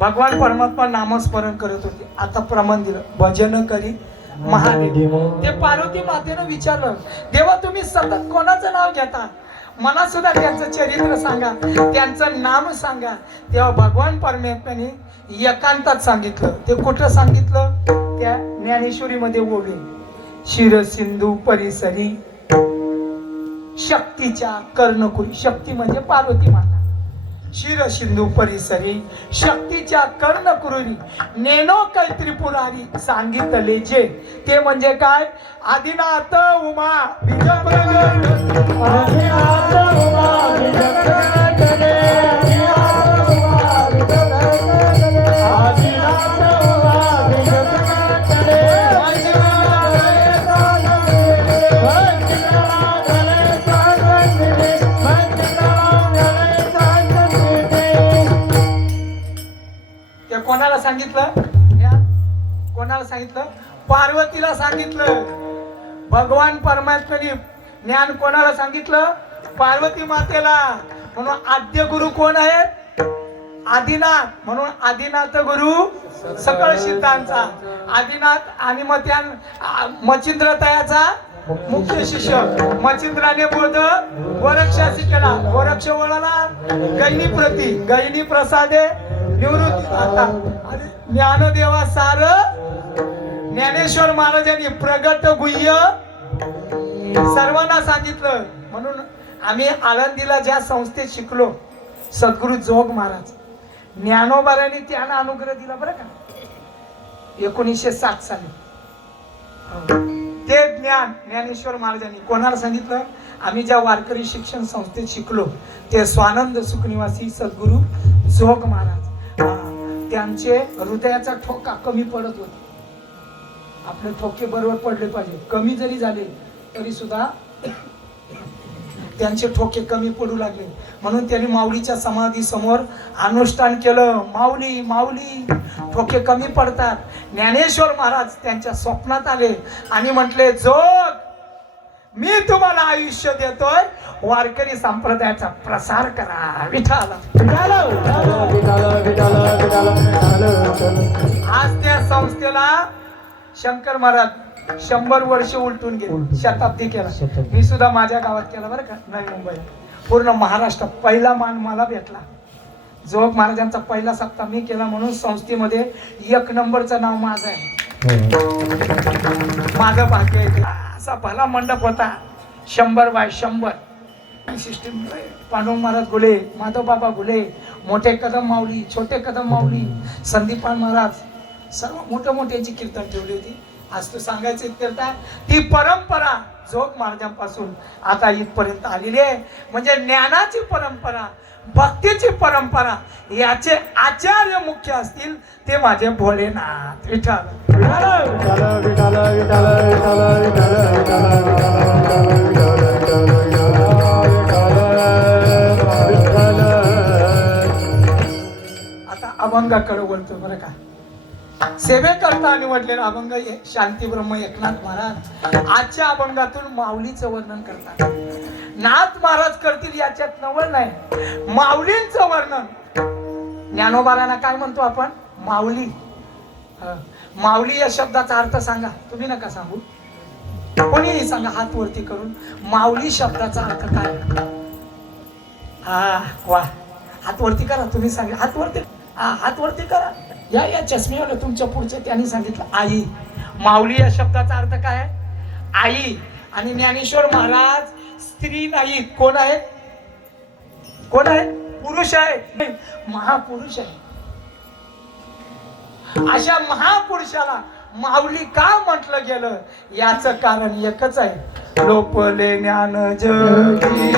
भगवान परमात्मा नामस्मरण करत होते. आता प्रमाण दिलं, भजन करी महादेव. ते पार्वती मातेनं विचारलं, देवा तुम्ही सतत कोणाचं नाव घेता? मला सुद्धा त्यांचं चरित्र सांगा, त्यांचं नाम सांगा. तेव्हा भगवान परमात्म्याने एकांतात सांगितलं. ते कुठं सांगितलं? त्या ज्ञानेश्वरीमध्ये ओवी. शिर सिंधू परिसरी शक्तीच्या कर्णकुरी. शक्ती म्हणजे पार्वती माता. शिर सिंधू परिसरी शक्तीच्या कर्णकुरी नेनो कैत्रिपुरारी सांगितले जे. ते म्हणजे काय? आदिनाथ उमा बीजप्रगट. आदिनाथ उमा बीजप्रगट. आदिनाथ उमा बीजप्रगट. आदिनाथ उमा बीजप्रगट. कोणाला सांगितलं? कोणाला सांगितलं? पार्वतीला सांगितलं. भगवान परमात्म्याने ज्ञान कोणाला सांगितलं? पार्वती मातेला. म्हणून आद्य गुरु कोण आहेत? आदिनाथ. म्हणून आदिनाथ गुरु सकळ सिद्धांचा आदिनाथ. आणि मग त्या मच्छिंद्रतयाचा मुख्य शिष्य. मच्छिंद्राने बोध गोरक्षाशी केला. गोरक्ष बोलाला गैनी प्रती गैनी प्रसादे निवृत्ती. आता ज्ञानदेवा सार ज्ञानेश्वर महाराजांनी प्रगट गुह्य सर्वांना सांगितलं. म्हणून आम्ही आळंदीला ज्या संस्थेत शिकलो, सद्गुरु जोग महाराज ज्ञानोबारांनी त्यांना अनुग्रह दिला बरं का 1907 साली. ते ज्ञान ज्ञानेश्वर महाराजांनी कोणाला सांगितलं? आम्ही ज्या वारकरी शिक्षण संस्थेत शिकलो ते स्वानंद सुखनिवासी सद्गुरु जोग महाराज. त्यांचे हृदयाचा ठोका कमी पडत होते. आपले ठोके बरोबर पडले पाहिजे. कमी जरी झाले तरी सुद्धा त्यांचे ठोके कमी पडू लागले. म्हणून त्यांनी माऊलीच्या समाधी समोर अनुष्ठान केलं. माऊली माऊली ठोके कमी पडतात. ज्ञानेश्वर महाराज त्यांच्या स्वप्नात आले आणि म्हटले, जोग मी तुम्हाला आयुष्य देतोय, वारकरी संप्रदायाचा प्रसार करा. विठाला आज त्या संस्थेला शंकर महाराज 100 वर्ष उलटून गेले. शताब्दी केला. मी सुद्धा माझ्या गावात केला बरं का, नवी मुंबईला. पूर्ण महाराष्ट्रात पहिला मान मला भेटला. जोग महाराजांचा पहिला सप्ताह मी केला. म्हणून संस्थेमध्ये 1 नंबरचं नाव माझं आहे. माझं भाग्य आहे. असा भला मंडप होता 100 बाय 100 सिस्टीम. पांडुरंग महाराज गुले, माधव बाबा गुले, मोठे कदम माऊली, छोटे कदम माऊली, संदीपान महाराज, सर्व मोठ्या मोठ्यांची कीर्तन ठेवली होती. आज तू सांगायचं करता ती परंपरा जोग महाराजांपासून आता इथपर्यंत आलेली आहे. म्हणजे ज्ञानाची परंपरा, भक्तीची परंपरा याचे आचार्य मुख्य असतील ते माझे भोलेनाथ विठ्ठल. विठ्ठल विठ्ठल विठ्ठल विठ्ठल विठ्ठल आता अभंगाकडे बोलतो बरं का. सेवेकरता निवडलेला अभंग शांती ब्रह्म एकनाथ महाराज आजच्या अभंगातून माऊलीचं वर्णन करतात. नाथ महाराज करतील याच्यात नवल नाही, माऊलींचं वर्णन. ज्ञानोबारांना काय म्हणतो आपण? माऊली. माऊली या शब्दाचा अर्थ सांगा. तुम्ही नका सांगू, कोणीही सांगा हात वरती करून. माऊली शब्दाचा अर्थ काय? हा वा, हात वरती करा. तुम्ही सांगा हात वरती. हा हात वरती करा. या चष्मेवाला तुमच्या पुढचे त्यांनी सांगितलं आई. माऊली या शब्दाचा अर्थ काय आहे? आई. आणि ज्ञानेश्वर महाराज स्त्री नाहीत. कोण आहेत? कोण आहेत? पुरुष आहे, महापुरुष आहे. अशा महापुरुषाला माऊली का म्हटलं गेलं याचं कारण एकच आहे. लोपले ज्ञान जगी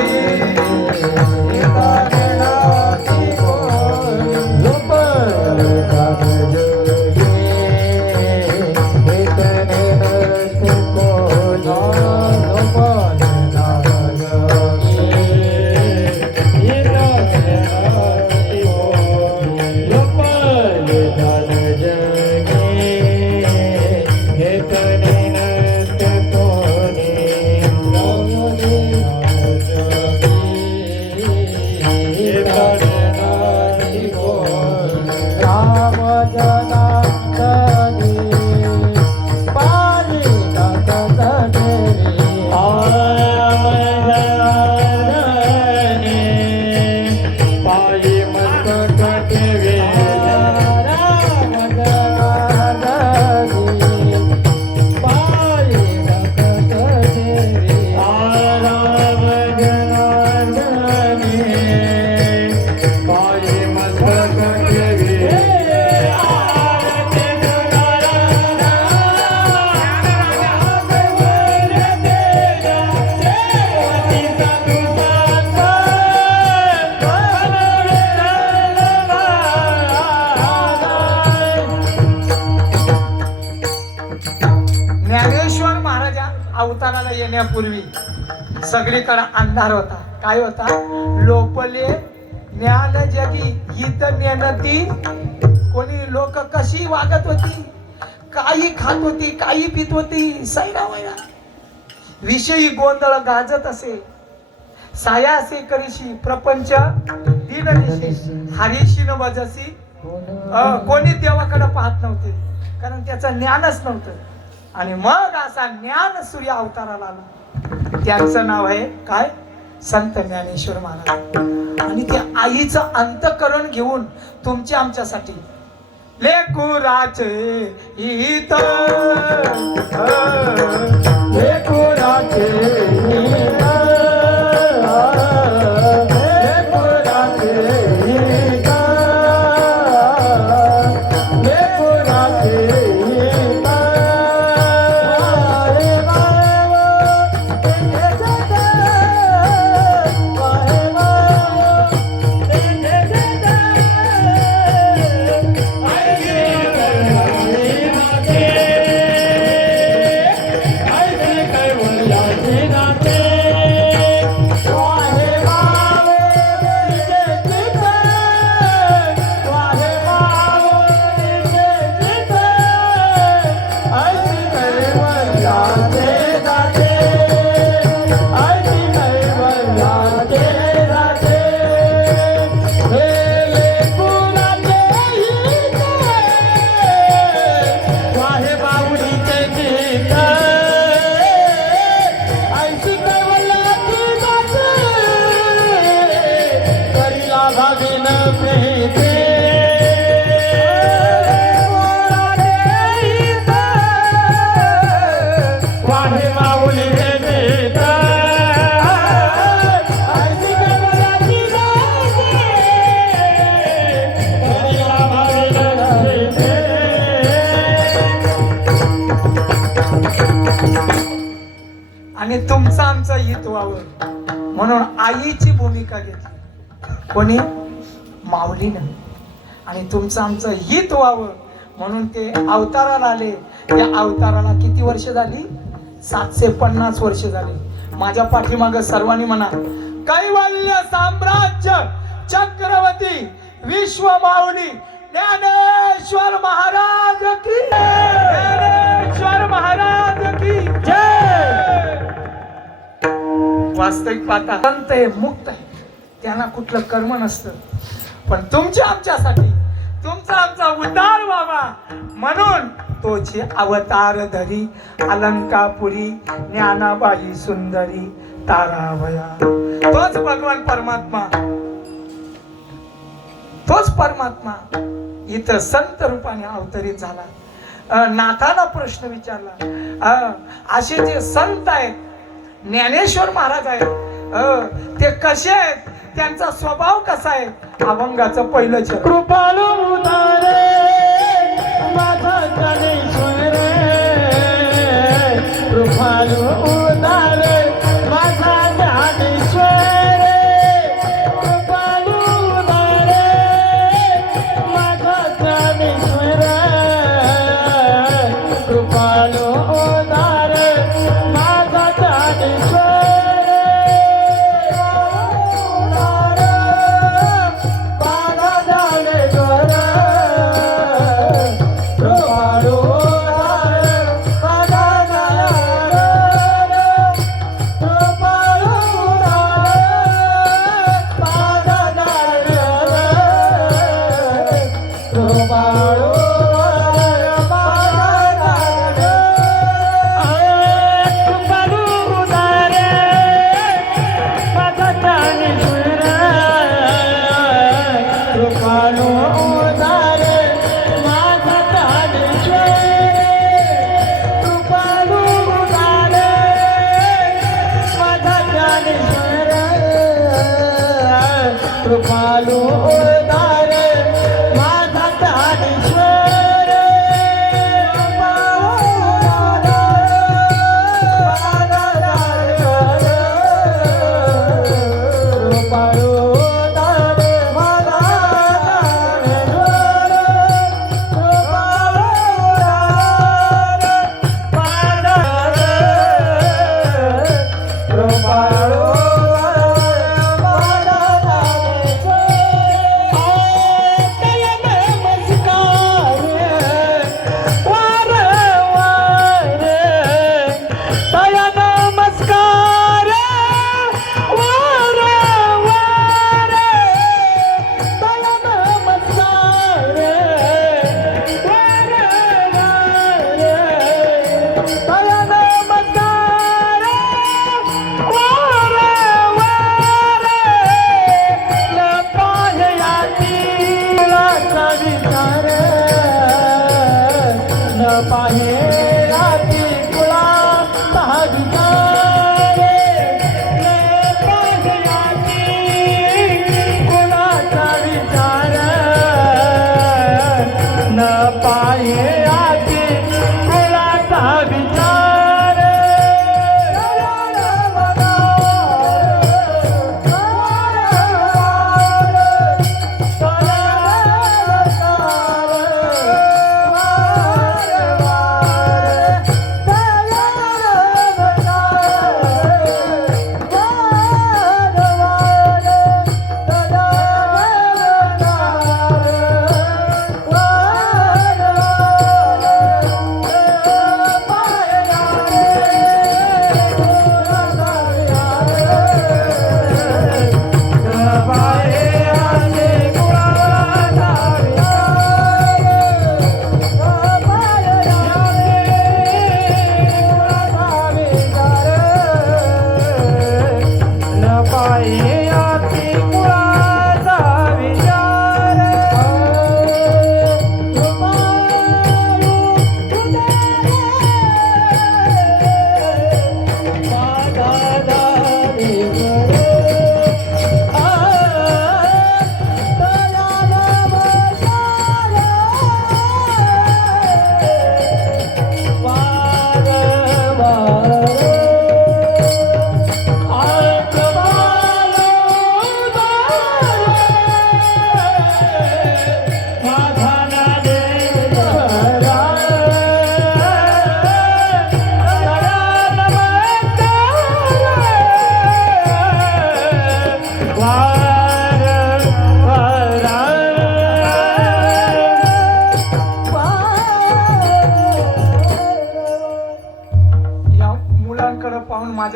अवताराला येण्यापूर्वी सगळीकडे अंधार होता. काय होता? लोपले ज्ञान जगी हित ज्ञानती. कोणी लोक कशी वागत होती, काही खात होती, काही पित होती, सैरा वैरा विषयी गोंधळ गाजत असे. साया असे करीशी प्रपंच दिननिशी हरीशी न बजसी. कोणी देवाकडे पाहत नव्हते, कारण त्याचं ज्ञानच नव्हतं. आणि मग असा ज्ञान सूर्य अवताराला आला. त्यांचं नाव आहे काय? संत ज्ञानेश्वर महाराज. आणि त्या आईचं अंतःकरण घेऊन तुमच्या आमच्यासाठी लेकुराचे हित, लेकुराचे हित, Hey! व्हावं म्हणून आईची भूमिका घेतली. कोणी? माऊलीनं. आणि तुमचं आमचं हित व्हावं म्हणून ते अवताराला आले. त्या अवताराला किती वर्ष झाली? 750 वर्ष झाली. माझ्या पाठीमाग सर्वांनी म्हणा, कैवल्य साम्राज्य चक्रवर्ती विश्व माऊली ज्ञानेश्वर महाराज की, ज्ञानेश्वर महाराज की जय. वास्तविक पाहता संत आहे, मुक्त आहे, त्यांना कुठलं कर्म नसतं. पण तुमच्या आमच्यासाठी तुमचा आमचा उद्धार व्हावा म्हणून तोची अवतार धरी अलंकापुरी ज्ञानाबाई सुंदरी तारावया. तोच भगवान परमात्मा, तोच परमात्मा इथं संत रूपाने अवतरित झाला. नाथाला प्रश्न विचारला, असे जे संत आहेत, ज्ञानेश्वर महाराज आहेत, ते कसे आहेत, त्यांचा स्वभाव कसा आहे? अभंगाचं पहिलं चरण. कृपाळू उदारे माझा ज्ञानेश्वर, कृपाळू उदारे माझा ज्ञानेश्वर, कृपाळू उदारे माझा ज्ञानेश्वर, कृपाळू उदारे माझा ज्ञानेश्वर. कृपाळू उदारे माझा ज्ञानेश्वर, कृपाळू उदारे माझा ज्ञानेश्वर, कृपाळू उदारे माझा कृपाळू.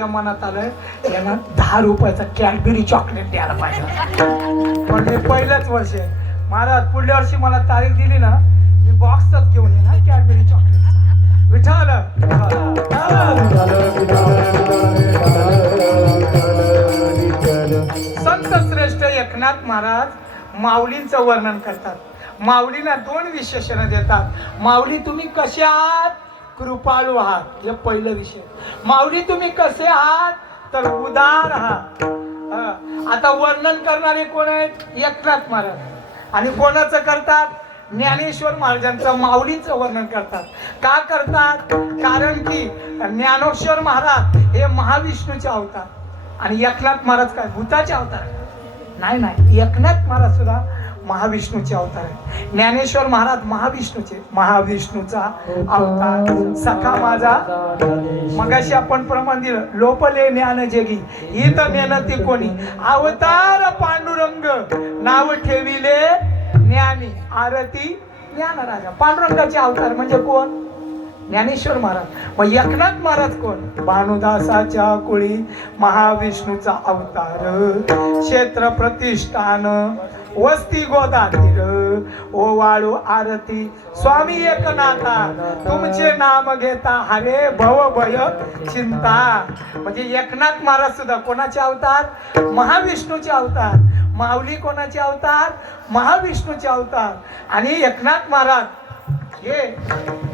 माझ्या मनात आलंय यांना 10 रुपयाचा कॅडबरी चॉकलेट द्यायला पाहिजे. पण हे पहिलंच वर्ष आहे. महाराज पुढल्या वर्षी मला तारीख दिली ना, मी बॉक्सच घेऊन येईन कॅडबरी चॉकलेटचा. विठाल संत श्रेष्ठ एकनाथ महाराज माऊलींचं वर्णन करतात. माऊलीला 2 विशेषण देतात. माऊली तुम्ही कसे आहात? कृपाळू आहात. हे पहिलं विषय. माऊली तुम्ही कसे आहात? तर उदार आहात. आता वर्णन करणारे कोण आहेत? एकनाथ महाराज. आणि कोणाचं करतात? ज्ञानेश्वर महाराजांचं माऊलींचं वर्णन करतात. का करतात? कारण की ज्ञानेश्वर महाराज हे महाविष्णूचे अवतार आणि एकनाथ महाराज काय भूताचे अवतार? नाही, एकनाथ महाराज सुद्धा महाविष्णूचे अवतार आहे. ज्ञानेश्वर महाराज महाविष्णूचा अवतार. सखा माझा मगाशी आपण प्रमाण दिलं, लोपले ज्ञान जगी हित मेहनती कोणी, अवतार पांडुरंग नाव ठेविले ज्ञानी, आरती ज्ञान राजा. पांडुरंगाचे अवतार म्हणजे कोण? ज्ञानेश्वर महाराज. मग एकनाथ महाराज कोण? भानुदासाच्या कुळी महाविष्णूचा अवतार. क्षेत्र प्रतिष्ठान वस्ती गोदातीर ओवाळू आरती स्वामी एकनाथा, तुमचे नाम घेता हरे भव भय चिंता. म्हणजे एकनाथ महाराज सुद्धा कोणाचे अवतार? महाविष्णूचे अवतार. माऊली कोणाचे अवतार? महाविष्णूचे अवतार. आणि एकनाथ महाराज हे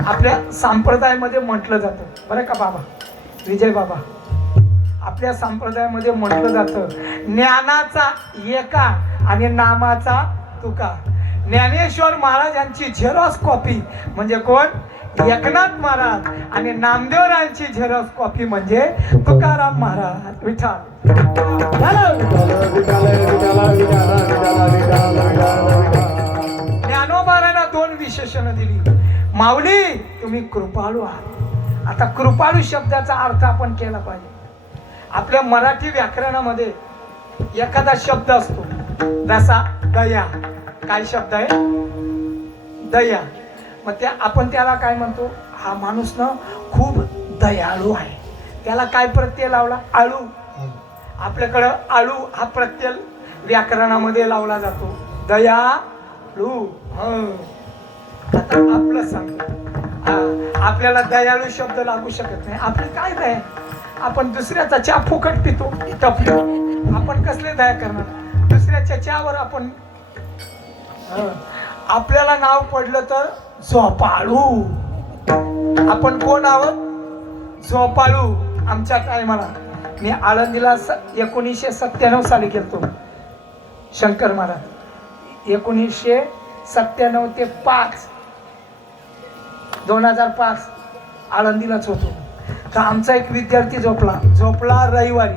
आपल्या संप्रदायामध्ये म्हटलं जातं बरं का बाबा विजय बाबा. आपल्या संप्रदायामध्ये म्हटलं जातं ज्ञानाचा एका आणि नामाचा तुका. ज्ञानेश्वर महाराजांची झेरॉक्स कॉपी म्हणजे कोण? एकनाथ महाराज. आणि नामदेवरायांची झेरॉक्स कॉपी म्हणजे तुकाराम महाराज. विठाल ज्ञानोबारांना 2 विशेषणं दिली. माऊली तुम्ही कृपाळू आहात. आता कृपाळू शब्दाचा अर्थ आपण केला पाहिजे. आपल्या मराठी व्याकरणामध्ये एखादा शब्द असतो जसा दया. काय शब्द आहे? दया. मग आपण त्याला काय म्हणतो? हा माणूस ना खूप दयाळू आहे. त्याला काय प्रत्यय लावला? आळू. आपल्याकडं आळू हा प्रत्यय व्याकरणामध्ये लावला जातो. दयाळू. आता आपलं सांगतो, आपल्याला दयाळू शब्द लागू शकत नाही. आपली काय दया? आपण दुसऱ्याचा चहा फुकट पितो टपली. आपण कसले दया करणार? दुसऱ्याच्या चहावर आपण आपल्याला नाव पडलं तर झोपाळू. आपण कोण आहोत? झोपाळू. आमच्या टायमाला मी आळंदीला 1997 साली गेलतो. शंकर महाराज 1997 ते 2005 आळंदीलाच होतो. तर आमचा एक विद्यार्थी झोपला रविवारी.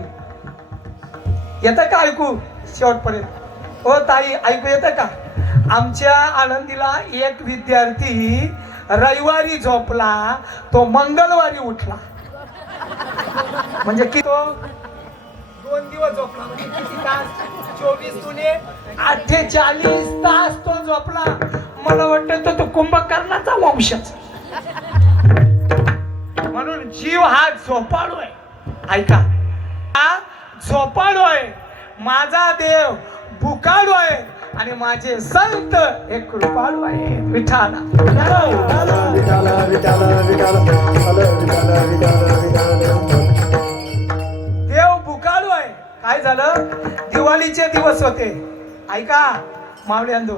येतं का ऐकू शेवटपर्यंत? हो ताई ऐकू येतं का? आमच्या आळंदीला एक विद्यार्थी रविवारी झोपला, तो मंगळवारी उठला. म्हणजे की तो 2 दिवस झोपला. म्हणजे किती तास? 24 दुने 48 तास तो झोपला. मला वाटतं तो कुंभकर्णाचा वंशच. म्हणून जीव हा झोपाळू आहे. ऐका, हा झोपाळू आहे. माझा देव भुकाळू आहे आणि माझे संत हे कृपाळू आहे. विठाला देव भुकाळू आहे. काय झालं? दिवाळीचे दिवस होते. ऐका मावळ्यांदो,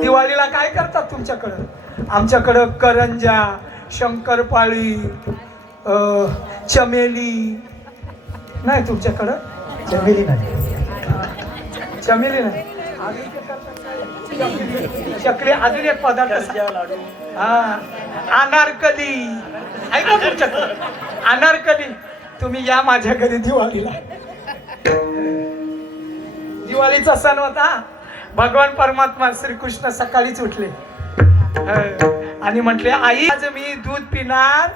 दिवाळीला काय करतात तुमच्याकडं? आमच्याकडं करंजा, शंकरपाळी, चमेली नाही. तुमच्याकडं चमेली नाही. चमेली नाही. चकली. अजून एक पदार्थ अनारकली. ऐका तुमच्याकडं अनारकली. तुम्ही या माझ्या घरी दिवाळीला. दिवाळीचा सण होता. भगवान परमात्मा श्रीकृष्ण सकाळीच उठले आणि म्हटले, आई आज मी दूध पिणार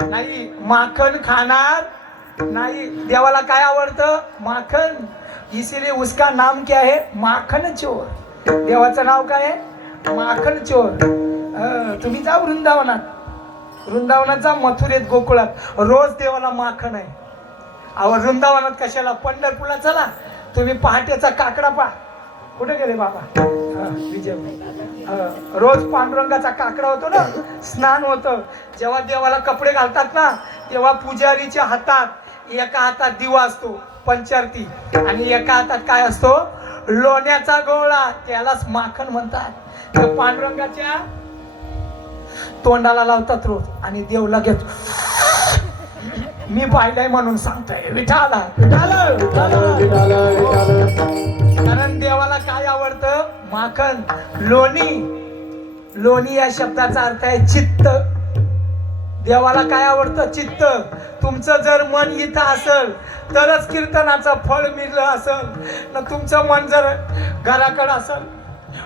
नाही, माखन खाणार नाही. देवाला काय आवडतं? माखन. इसीलिए उसका नाम क्या है? माखन चोर. देवाचं नाव काय आहे? माखन चोर. तुम्ही जा वृंदावनात जा, मथुरेत, गोकुळात. रोज देवाला माखन आहे. अहो वृंदावनात कशाला, पंढरपूरला चला. तुम्ही पहाटेचा काकडा पहा. कुठे गेले बाबा? विजय. रोज पांडुरंगाचा काकडा होतो ना, स्नान होतं. जेव्हा देवाला कपडे घालतात ना, तेव्हा पुजारीच्या हातात एका हातात दिवा असतो पंचारती, आणि एका हातात काय असतो? लोण्याचा गोळा. त्यालाच माखन म्हणतात. त्या पांडुरंगाच्या तोंडाला लावतात रोज, आणि देव लगेच. मी पाहिलंय म्हणून सांगतोय. विठाला विठाला विठाला विठाला विठाला. कारण देवाला काय आवडतं? माखन, लोणी. लोणी या शब्दाचा अर्थ आहे चित्त. देवाला काय आवडतं? चित्त. तुमचं जर मन इथं असेल तरच कीर्तनाचं फळ मिळलं असेल ना. तुमचं मन जर घराकडं असेल,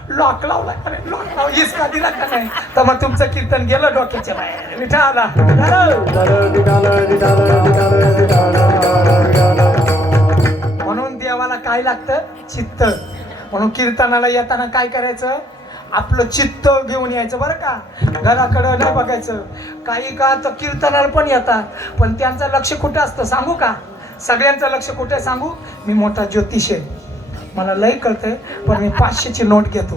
लॉक लावला का नाही, लॉक लाव, इसका दिला का नाही, तर मग तुमचं कीर्तन गेलं डोक्याच्या बाहेर. विठाला विठाला विठाला विठाला विठाला विठाला विठाला. म्हणून देवाला काय लागतं? चित्त. म्हणून कीर्तनाला येताना काय करायचं? आपलं चित्त घेऊन यायचं बरं का. घराकडं नाही बघायचं. काही का तर कीर्तनाला पण येतात, पण त्यांचं लक्ष कुठं असतं सांगू का? सगळ्यांचं लक्ष कुठे सांगू? मी मोठा ज्योतिष आहे, मला लय कळतंय, पण मी 500ची नोट घेतो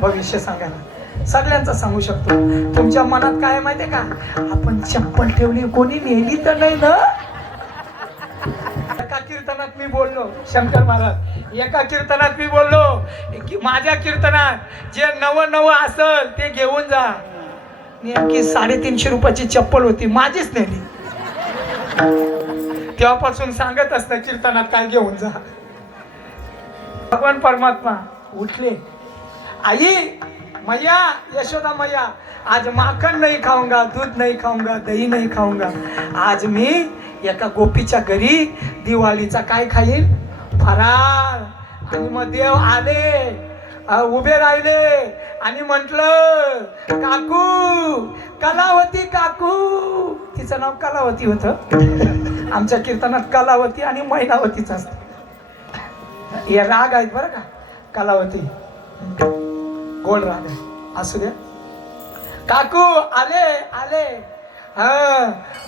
भविष्य सांगायला. सगळ्यांचं सांगू शकतो. तुमच्या मनात काय माहितीये का? आपण चप्पल ठेवली, कोणी नेली तर नाही ना. एका कीर्तनात मी बोललो, शंकर महाराज, एका कीर्तनात मी बोललो की माझ्या कीर्तनात जे नवं असेल ते घेऊन जा. नेमकी 350 रुपयाची चप्पल होती, माझीच नेली. तेव्हापासून सांगत असतं कीर्तनात काय घेऊन जा. भगवान परमात्मा उठले. आई मैया, यशोदा मैया, आज माखन नहीं खाऊंगा, दूध नहीं खाऊंगा, दही नहीं खाऊंगा. आज मी एका गोपीच्या घरी दिवाळीचा काय खाईल? फराळ. आणि मग देव आले, उभे राहिले आणि म्हटलं, काकू, कलावती काकू. तिचं नाव कलावती होतं. आमच्या कीर्तनात कलावती आणि मैनावतीच असतं. हे राग आहेत बरं का. कलावती गोड राग आहे, असू द्या. काकू आले आले.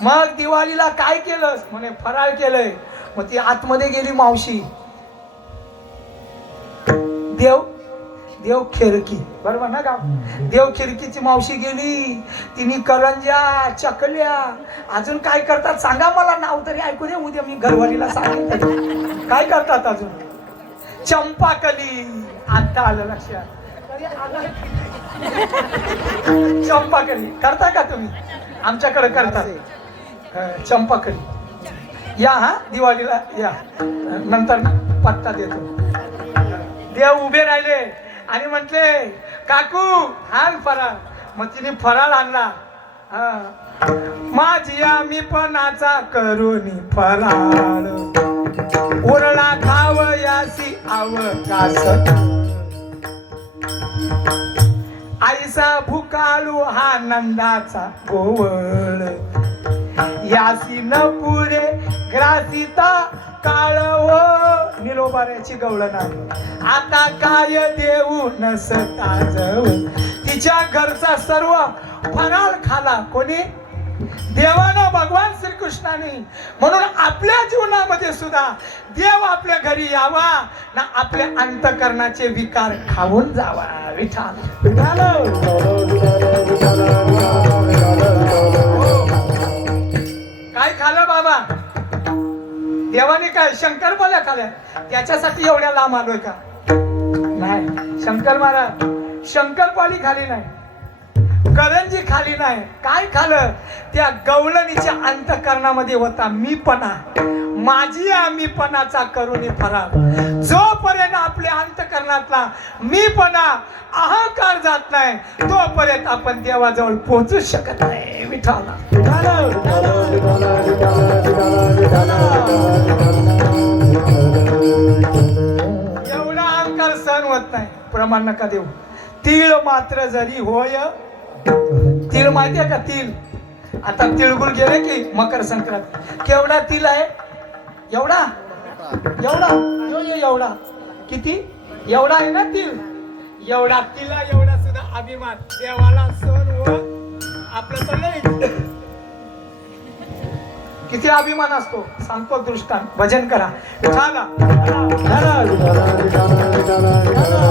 मग दिवाळीला काय केलं? म्हणे फराळ केलंय. मग ती आतमध्ये गेली मावशी. देव खिडकी, बरोबर ना गाव? देव खिडकीची मावशी गेली. तिने करंज्या, चकल्या, अजून काय करतात सांगा मला, नाव तरी ऐकू दे, उद्या मी घरवालीला सांगेन तरी. काय करतात अजून? चंपाकली. आता आलं लक्षात. चंपाकली करता का तुम्ही? आमच्याकडे करतात चंपाकली. या हा दिवाळीला या, नंतर पत्ता देतो. देव उभे राहिले आणि म्हटले, काकू आण फराळ. मग तिने फराळ आणला. माझी आम्ही पणाचा करून फराळ, उरला खावयासी अवकाश. आईसा भुकाळू हा नंदाचा गोवळ, यासी न पुरे ग्रासिता काळव. निलोबाऱ्याची गवळण आहे. आता काय देऊ नसता जवळ. तिच्या घरचा सर्व फराळ खाला कोणी? देवानं, भगवान श्रीकृष्णाने. म्हणून आपल्या जीवनामध्ये सुद्धा देव आपल्या घरी यावा ना, आपल्या अंतकरणाचे विकार खाऊन जावा. विठाल विठाला विठाला विठाला काय खाल्लं बाबा? देवाने काय शंकरपाल्या खाल्या? त्याच्यासाठी एवढ्या लांब आलोय का? नाही. शंकर महाराज शंकरपाली खाली नाही, करंजी खाली नाही. काय खाल्लं? त्या गवळणीच्या अंतकरणामध्ये होता मीपणा. माझी आम्हीपणाचा करून फराळ. जोपर्यंत आपल्या अंतकरणातला मीपणा, अहंकार जात नाही, तोपर्यंत आपण देवाजवळ पोहोचू शकत नाही. विठाला विठाला विठाला विठाला विठाला विठाला. एवढा अहंकार सहन होत नाही. प्रमाण नका देऊ. तीळ मात्र जरी होय. तीळ माहितीये का? तीळ. आता तिळगुळ गेले की मकर संक्रांत. केवढा तीळ आहे? एवढा एवढा एवढा. किती? एवढा आहे ना तीळ. एवढा तिला एवढा सुद्धा अभिमान देवाला सण व आपलं तर नाही. किती अभिमान असतो सांगतो दृष्टांत. भजन करा विठाला. विठाला विठाला विठाला विठाला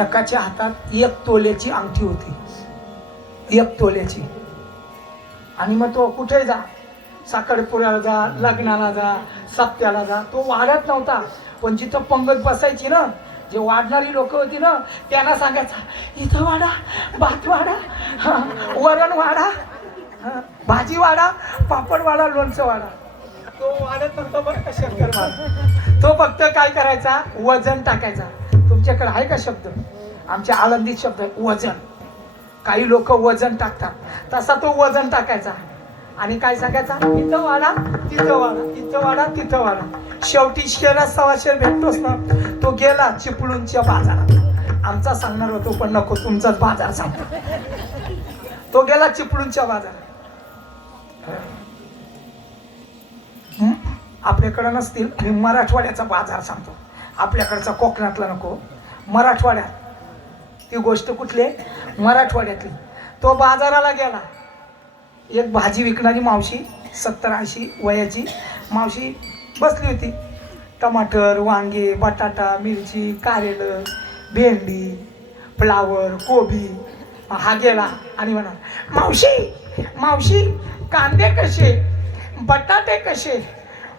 एकाच्या हातात 1 तोल्याची अंगठी होती, 1 तोल्याची. आणि मग तो कुठे जा, साखरपुड्याला जा, लग्नाला जा, सप्त्याला जा, तो वाढत नव्हता. पण जिथं पंगत बसायची ना, जे वाढणारी लोक होती ना, त्यांना सांगायचा इथं वाढा, भात वाढा, वरण वाढा, भाजी वाढा, पापड वाढा, लोणचं वाढा. तो वाढत नव्हता बरं का शंकर महाराज. तो फक्त काय करायचा, वजन टाकायचा. तुमच्याकडे आहे का शब्द? आमच्या आळंदीत शब्द आहे वजन. काही लोक वजन टाकतात, तसा तो वजन टाकायचा. आणि काय सांगायचा, इथं वाढा, तिथं वाढा, इथं वाढा, तिथं वाढा. शेवटी शेरा सवाशेर भेटतोच ना. तो गेला चिपळूणच्या बाजारात. आमचा सांगणार होतो पण नको, तुमचाच बाजार सांगतो. तो गेला चिपळूणच्या बाजारात. आपल्याकडं नसतील, मी मराठवाड्याचा बाजार सांगतो. आपल्याकडचा कोकणातला नको, मराठवाड्यात. ती गोष्ट कुठली आहे? मराठवाड्यातली. तो बाजाराला गेला. एक भाजी विकणारी मावशी 70-80 वयाची मावशी बसली होती. टमाटर, वांगे, बटाटा, मिरची, कारलं, भेंडी, फ्लावर, कोबी. हा गेला आणि म्हणा, मावशी मावशी कांदे कसे, बटाटे कसे,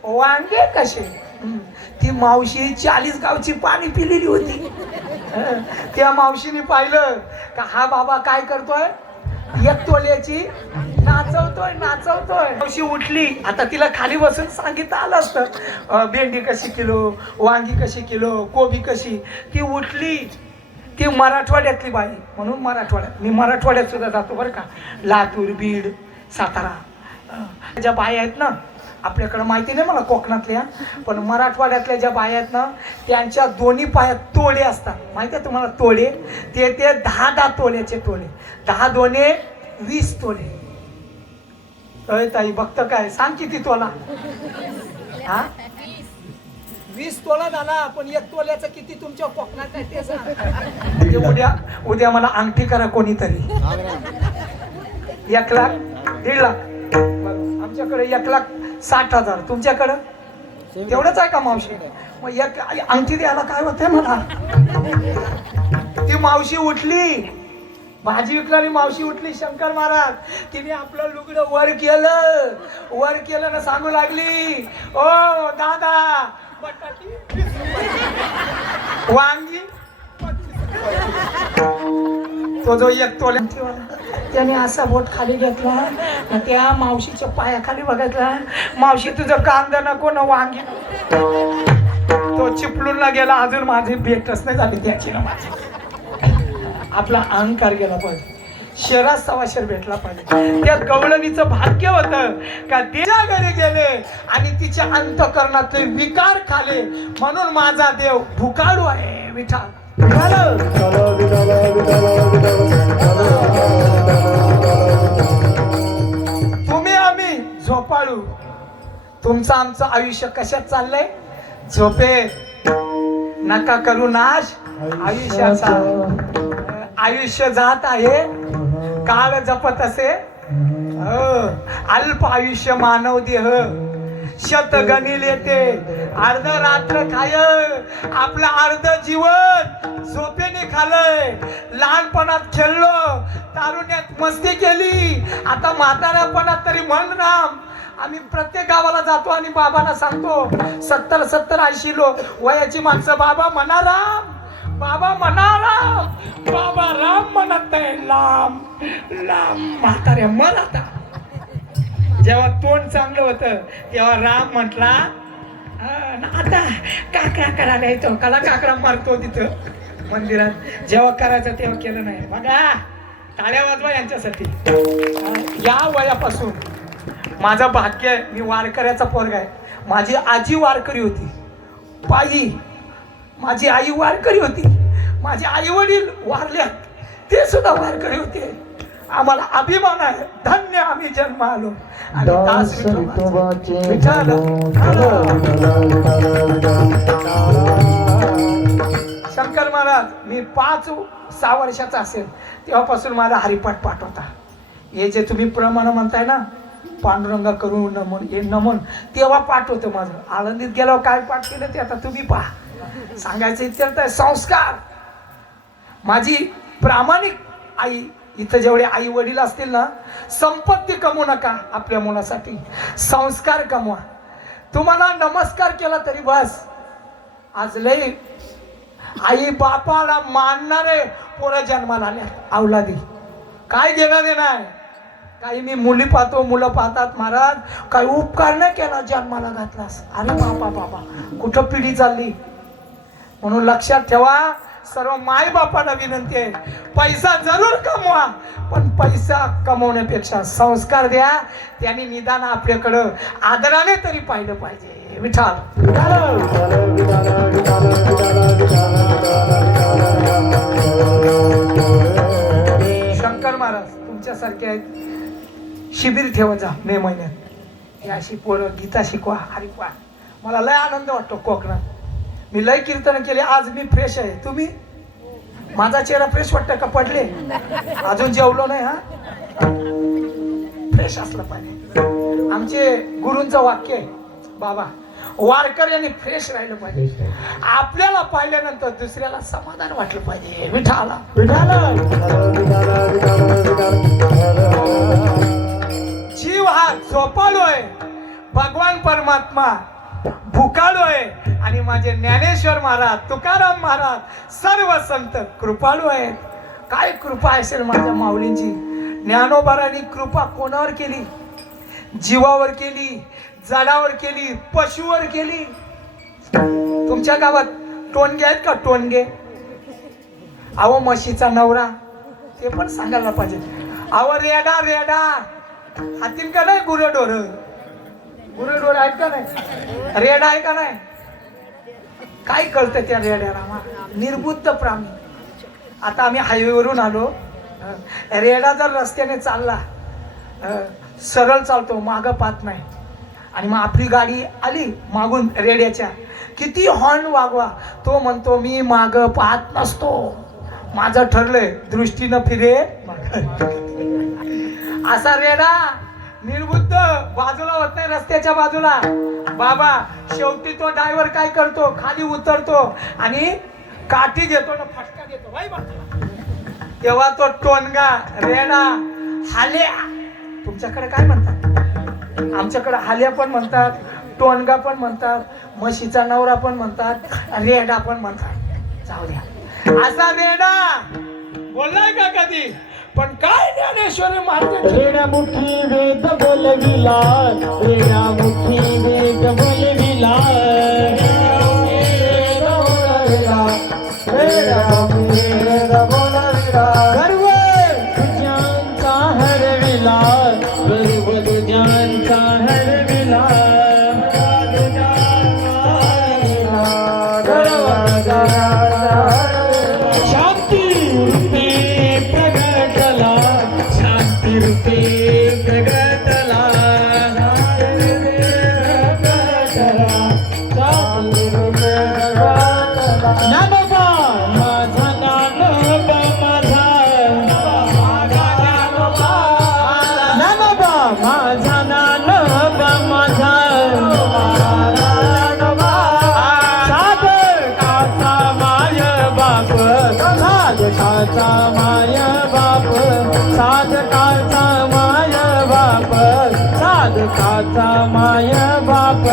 वांगे कसे. ती मावशी 40 गावची पाणी पिलेली होती. त्या मावशीने पाहिलं का हा बाबा काय करतोय, 1 तोल्याची नाचवतोय. मावशी उठली. आता तिला खाली बसून सांगितलं आलं असतं, भेंडी कशी किलो, वांगी कशी किलो, कोबी कशी. ती उठली. ती मराठवाड्यातली बाई, म्हणून मराठवाड्यात, मी मराठवाड्यात सुद्धा जातो बरं का. लातूर, बीड, सातारा. ज्या बाया आहेत ना, आपल्याकडं माहिती नाही मला कोकणातल्या, पण मराठवाड्यातल्या ज्या बाया आहेत ना, त्यांच्या दोन्ही पायात तोळे असतात. माहिती आहे तुम्हाला तोळे? ते 10 तोल्याचे तोळे. 10 दोने 20 तोळे. अय ताई बघत काय, सांग किती तोला? हा 20 तोला झाला. पण 1 तोल्याचं किती तुमच्या कोकणात आहे ते सांग. उद्या मला अंगठी करा कोणीतरी. 1 लाख 1.5 लाख. आमच्याकडे 1,60,000. तुमच्याकडं तेवढंच आहे का मावशी? मग एक अंगठी द्यायला काय होतंय मला. ती मावशी उठली, भाजी विकणारी मावशी उठली. शंकर महाराज तिने आपलं लुगडं वर केलं ना सांगू लागली, ओ दादा बटाटी 20 रुपये, वांगी 25 रुपये. तो जो 1 तोल्या त्याने असा बोट खाली घेतला, त्या मावशीच्या पायाखाली बघितला, मावशी तुझं कांदा नको ना वांगी. तो चिपळूणला गेला. अजून माझी भेटच नाही झाली त्याची ना माझी. आपला अहंकार गेला पाहिजे, शेरात सवाशेर भेटला पाहिजे. त्या गवळणीचं भाग्य होतं का तिच्या घरी गेले आणि तिच्या अंतःकरणातले विकार खाले. म्हणून माझा देव भुकाळू आहे. विठाल विठाला विठाला विठाला विठाला. तुम्ही आम्ही झोपाळू. तुमचं आमचं आयुष्य कशात चाललंय? झोपे. नका करू नाश आयुष्याचा. आयुष्य जात आहे, काळ जपत असे. अल्प आयुष्य मानव देह, शत गणिल येते. अर्ध रात्र खाय, आपलं अर्ध जीवन झोपेने खालय. लहानपणात खेळलो, तारुण्यात मस्ती केली, आता म्हाताऱ्यापणात तरी म्हण राम. आम्ही प्रत्येक गावाला जातो आणि बाबांना सांगतो, 70-80 वयाची माणसं बाबा म्हणा राम, बाबा म्हणा राम. बाबा राम म्हणत आहे, लांब लांब. म्हाताऱ्या मर आता. जेव्हा तोंड चांगलं होतं तेव्हा राम म्हटला. आता काकडा करायला येतो, कला काकडा मारतो तिथं मंदिरात. जेव्हा करायचं तेव्हा केलं नाही. बघा टाळ्या वाजवा यांच्यासाठी. या वयापासून माझं भाग्य आहे, मी वारकऱ्याचा पोरगा आहे. माझी आजी वारकरी होती, पायी. माझी आई वारकरी होती, माझे आई वडील वारले, ते सुद्धा वारकरी होते. आम्हाला अभिमान आहे, धन्य आम्ही जन्म आलो. आणि दास विठोबाचे शंकर महाराज, मी 5 6 वर्षाचा असेल तेव्हापासून माझा हरिपाठ पाठ होता. हे जे तुम्ही प्रमाण म्हणताय ना, पांडुरंगा करू नमन, हे नमन, तेव्हा पाठ होतं माझं. आळंदीत गेल्यावर काय पाठ केलं ते आता तुम्ही पहा. सांगायचं इत्यर्थ आहे संस्कार. माझी प्रामाणिक आई, इथं जेवढे आई वडील असतील ना, संपत्ती कमवू नका, आपल्या मुलासाठी संस्कार कमवा. तुम्हाला नमस्कार केला तरी बस. आज लई आई बापाला मानणारे पोरं जन्माला आले, अवलादी. काय घेणं देणं आहे? काही मी मुली पाहतो, मुलं पाहतात, महाराज काही उपकार नाही केला, जन्माला घातलास. अरे बापा बाबा, कुठं पिढी चालली? म्हणून लक्षात ठेवा, सर्व माय बापाला विनंती आहे, पैसा जरूर कमवा, पण पैसा कमवण्यापेक्षा संस्कार द्या. त्यांनी निदान आपल्याकडं आदराने तरी पाहिलं पाहिजे. विठाल शंकर महाराज तुमच्यासारखे आहेत, शिबिर ठेवत जा मे महिन्यात. ही अशी पोरं गीता शिकवा, हरिपाठ. मला लय आनंद वाटतो कोकणात. मी लय कीर्तन केले, आज मी फ्रेश आहे. तुम्ही? माझा चेहरा फ्रेश वाटतं का? पडले अजून जेवलो नाही. हा, फ्रेश असलं पाहिजे. आमचे गुरूंचं वाक्य आहे, बाबा वारकऱ्यांनी फ्रेश राहिलं पाहिजे. आपल्याला पाहिल्यानंतर दुसऱ्याला समाधान वाटलं पाहिजे. विठाला जीव हा झोपालोय, भगवान परमात्मा भुकाळू आहे, आणि माझे ज्ञानेश्वर महाराज, तुकाराम महाराज, सर्व संत कृपाळू आहेत. काय कृपा असेल माझ्या माऊलींची. ज्ञानोबारांनी कृपा कोणावर केली? जीवावर केली, जडावर केली, पशुवर केली. तुमच्या गावात टोणगे आहेत का? टोणगे? अहो म्हशीचा नवरा, ते पण सांगायला पाहिजे. अहो रेडा रेडा हातील का नाही? गुरडोर गुरडोर आहेत का नाही? रेडा आहे का नाही? काय कळतं त्या रेड्याला? निर्बुद्ध प्राणी. आता आम्ही हायवेवरून आलो, रेडा जर रस्त्याने चालला, सरळ चालतो, मागं पाहत नाही, आणि मग आपली गाडी आली मागून रेड्याच्या, किती हॉर्न वागवा, तो म्हणतो मी मागं पाहत नसतो, माझं ठरलंय दृष्टीनं फिरे. असा रेडा निर्बुद्ध, बाजूला होत नाही, रस्त्याच्या बाजूला. बाबा शेवटी तो ड्रायव्हर काय करतो? खाली उतरतो आणि काठी घेतो ना, फटका देतो बाई बाजूला. तेव्हा तो टोनगा रेडा, हाल्या, तुमच्याकडे काय म्हणतात? आमच्याकडे हाल्या पण म्हणतात, टोनगा पण म्हणतात, म्हशीचा नवरा पण म्हणतात, रेडा पण म्हणतात. जाऊ द्या. असा रेडा बोललाय का कधी? पण काय ज्ञानेश्वर मार्ग रेडा मुठी वेद बोलविला, रेडा मुठी वेद बोलविला, गर्व तुझ्यांचा हरविला, गर्व तुझ्यांचा हरविला, शांती रूपे प्रगटला, शांती रूपे प्रगटला, ज्ञानोबा माझा, ज्ञानोबा माझा, ज्ञानोबा माझा, ज्ञानोबा माझा, साधकाचा माय बाप, साधकाचा माय बाप, साधकाचा माय बाप, साधकाचा माय बाप.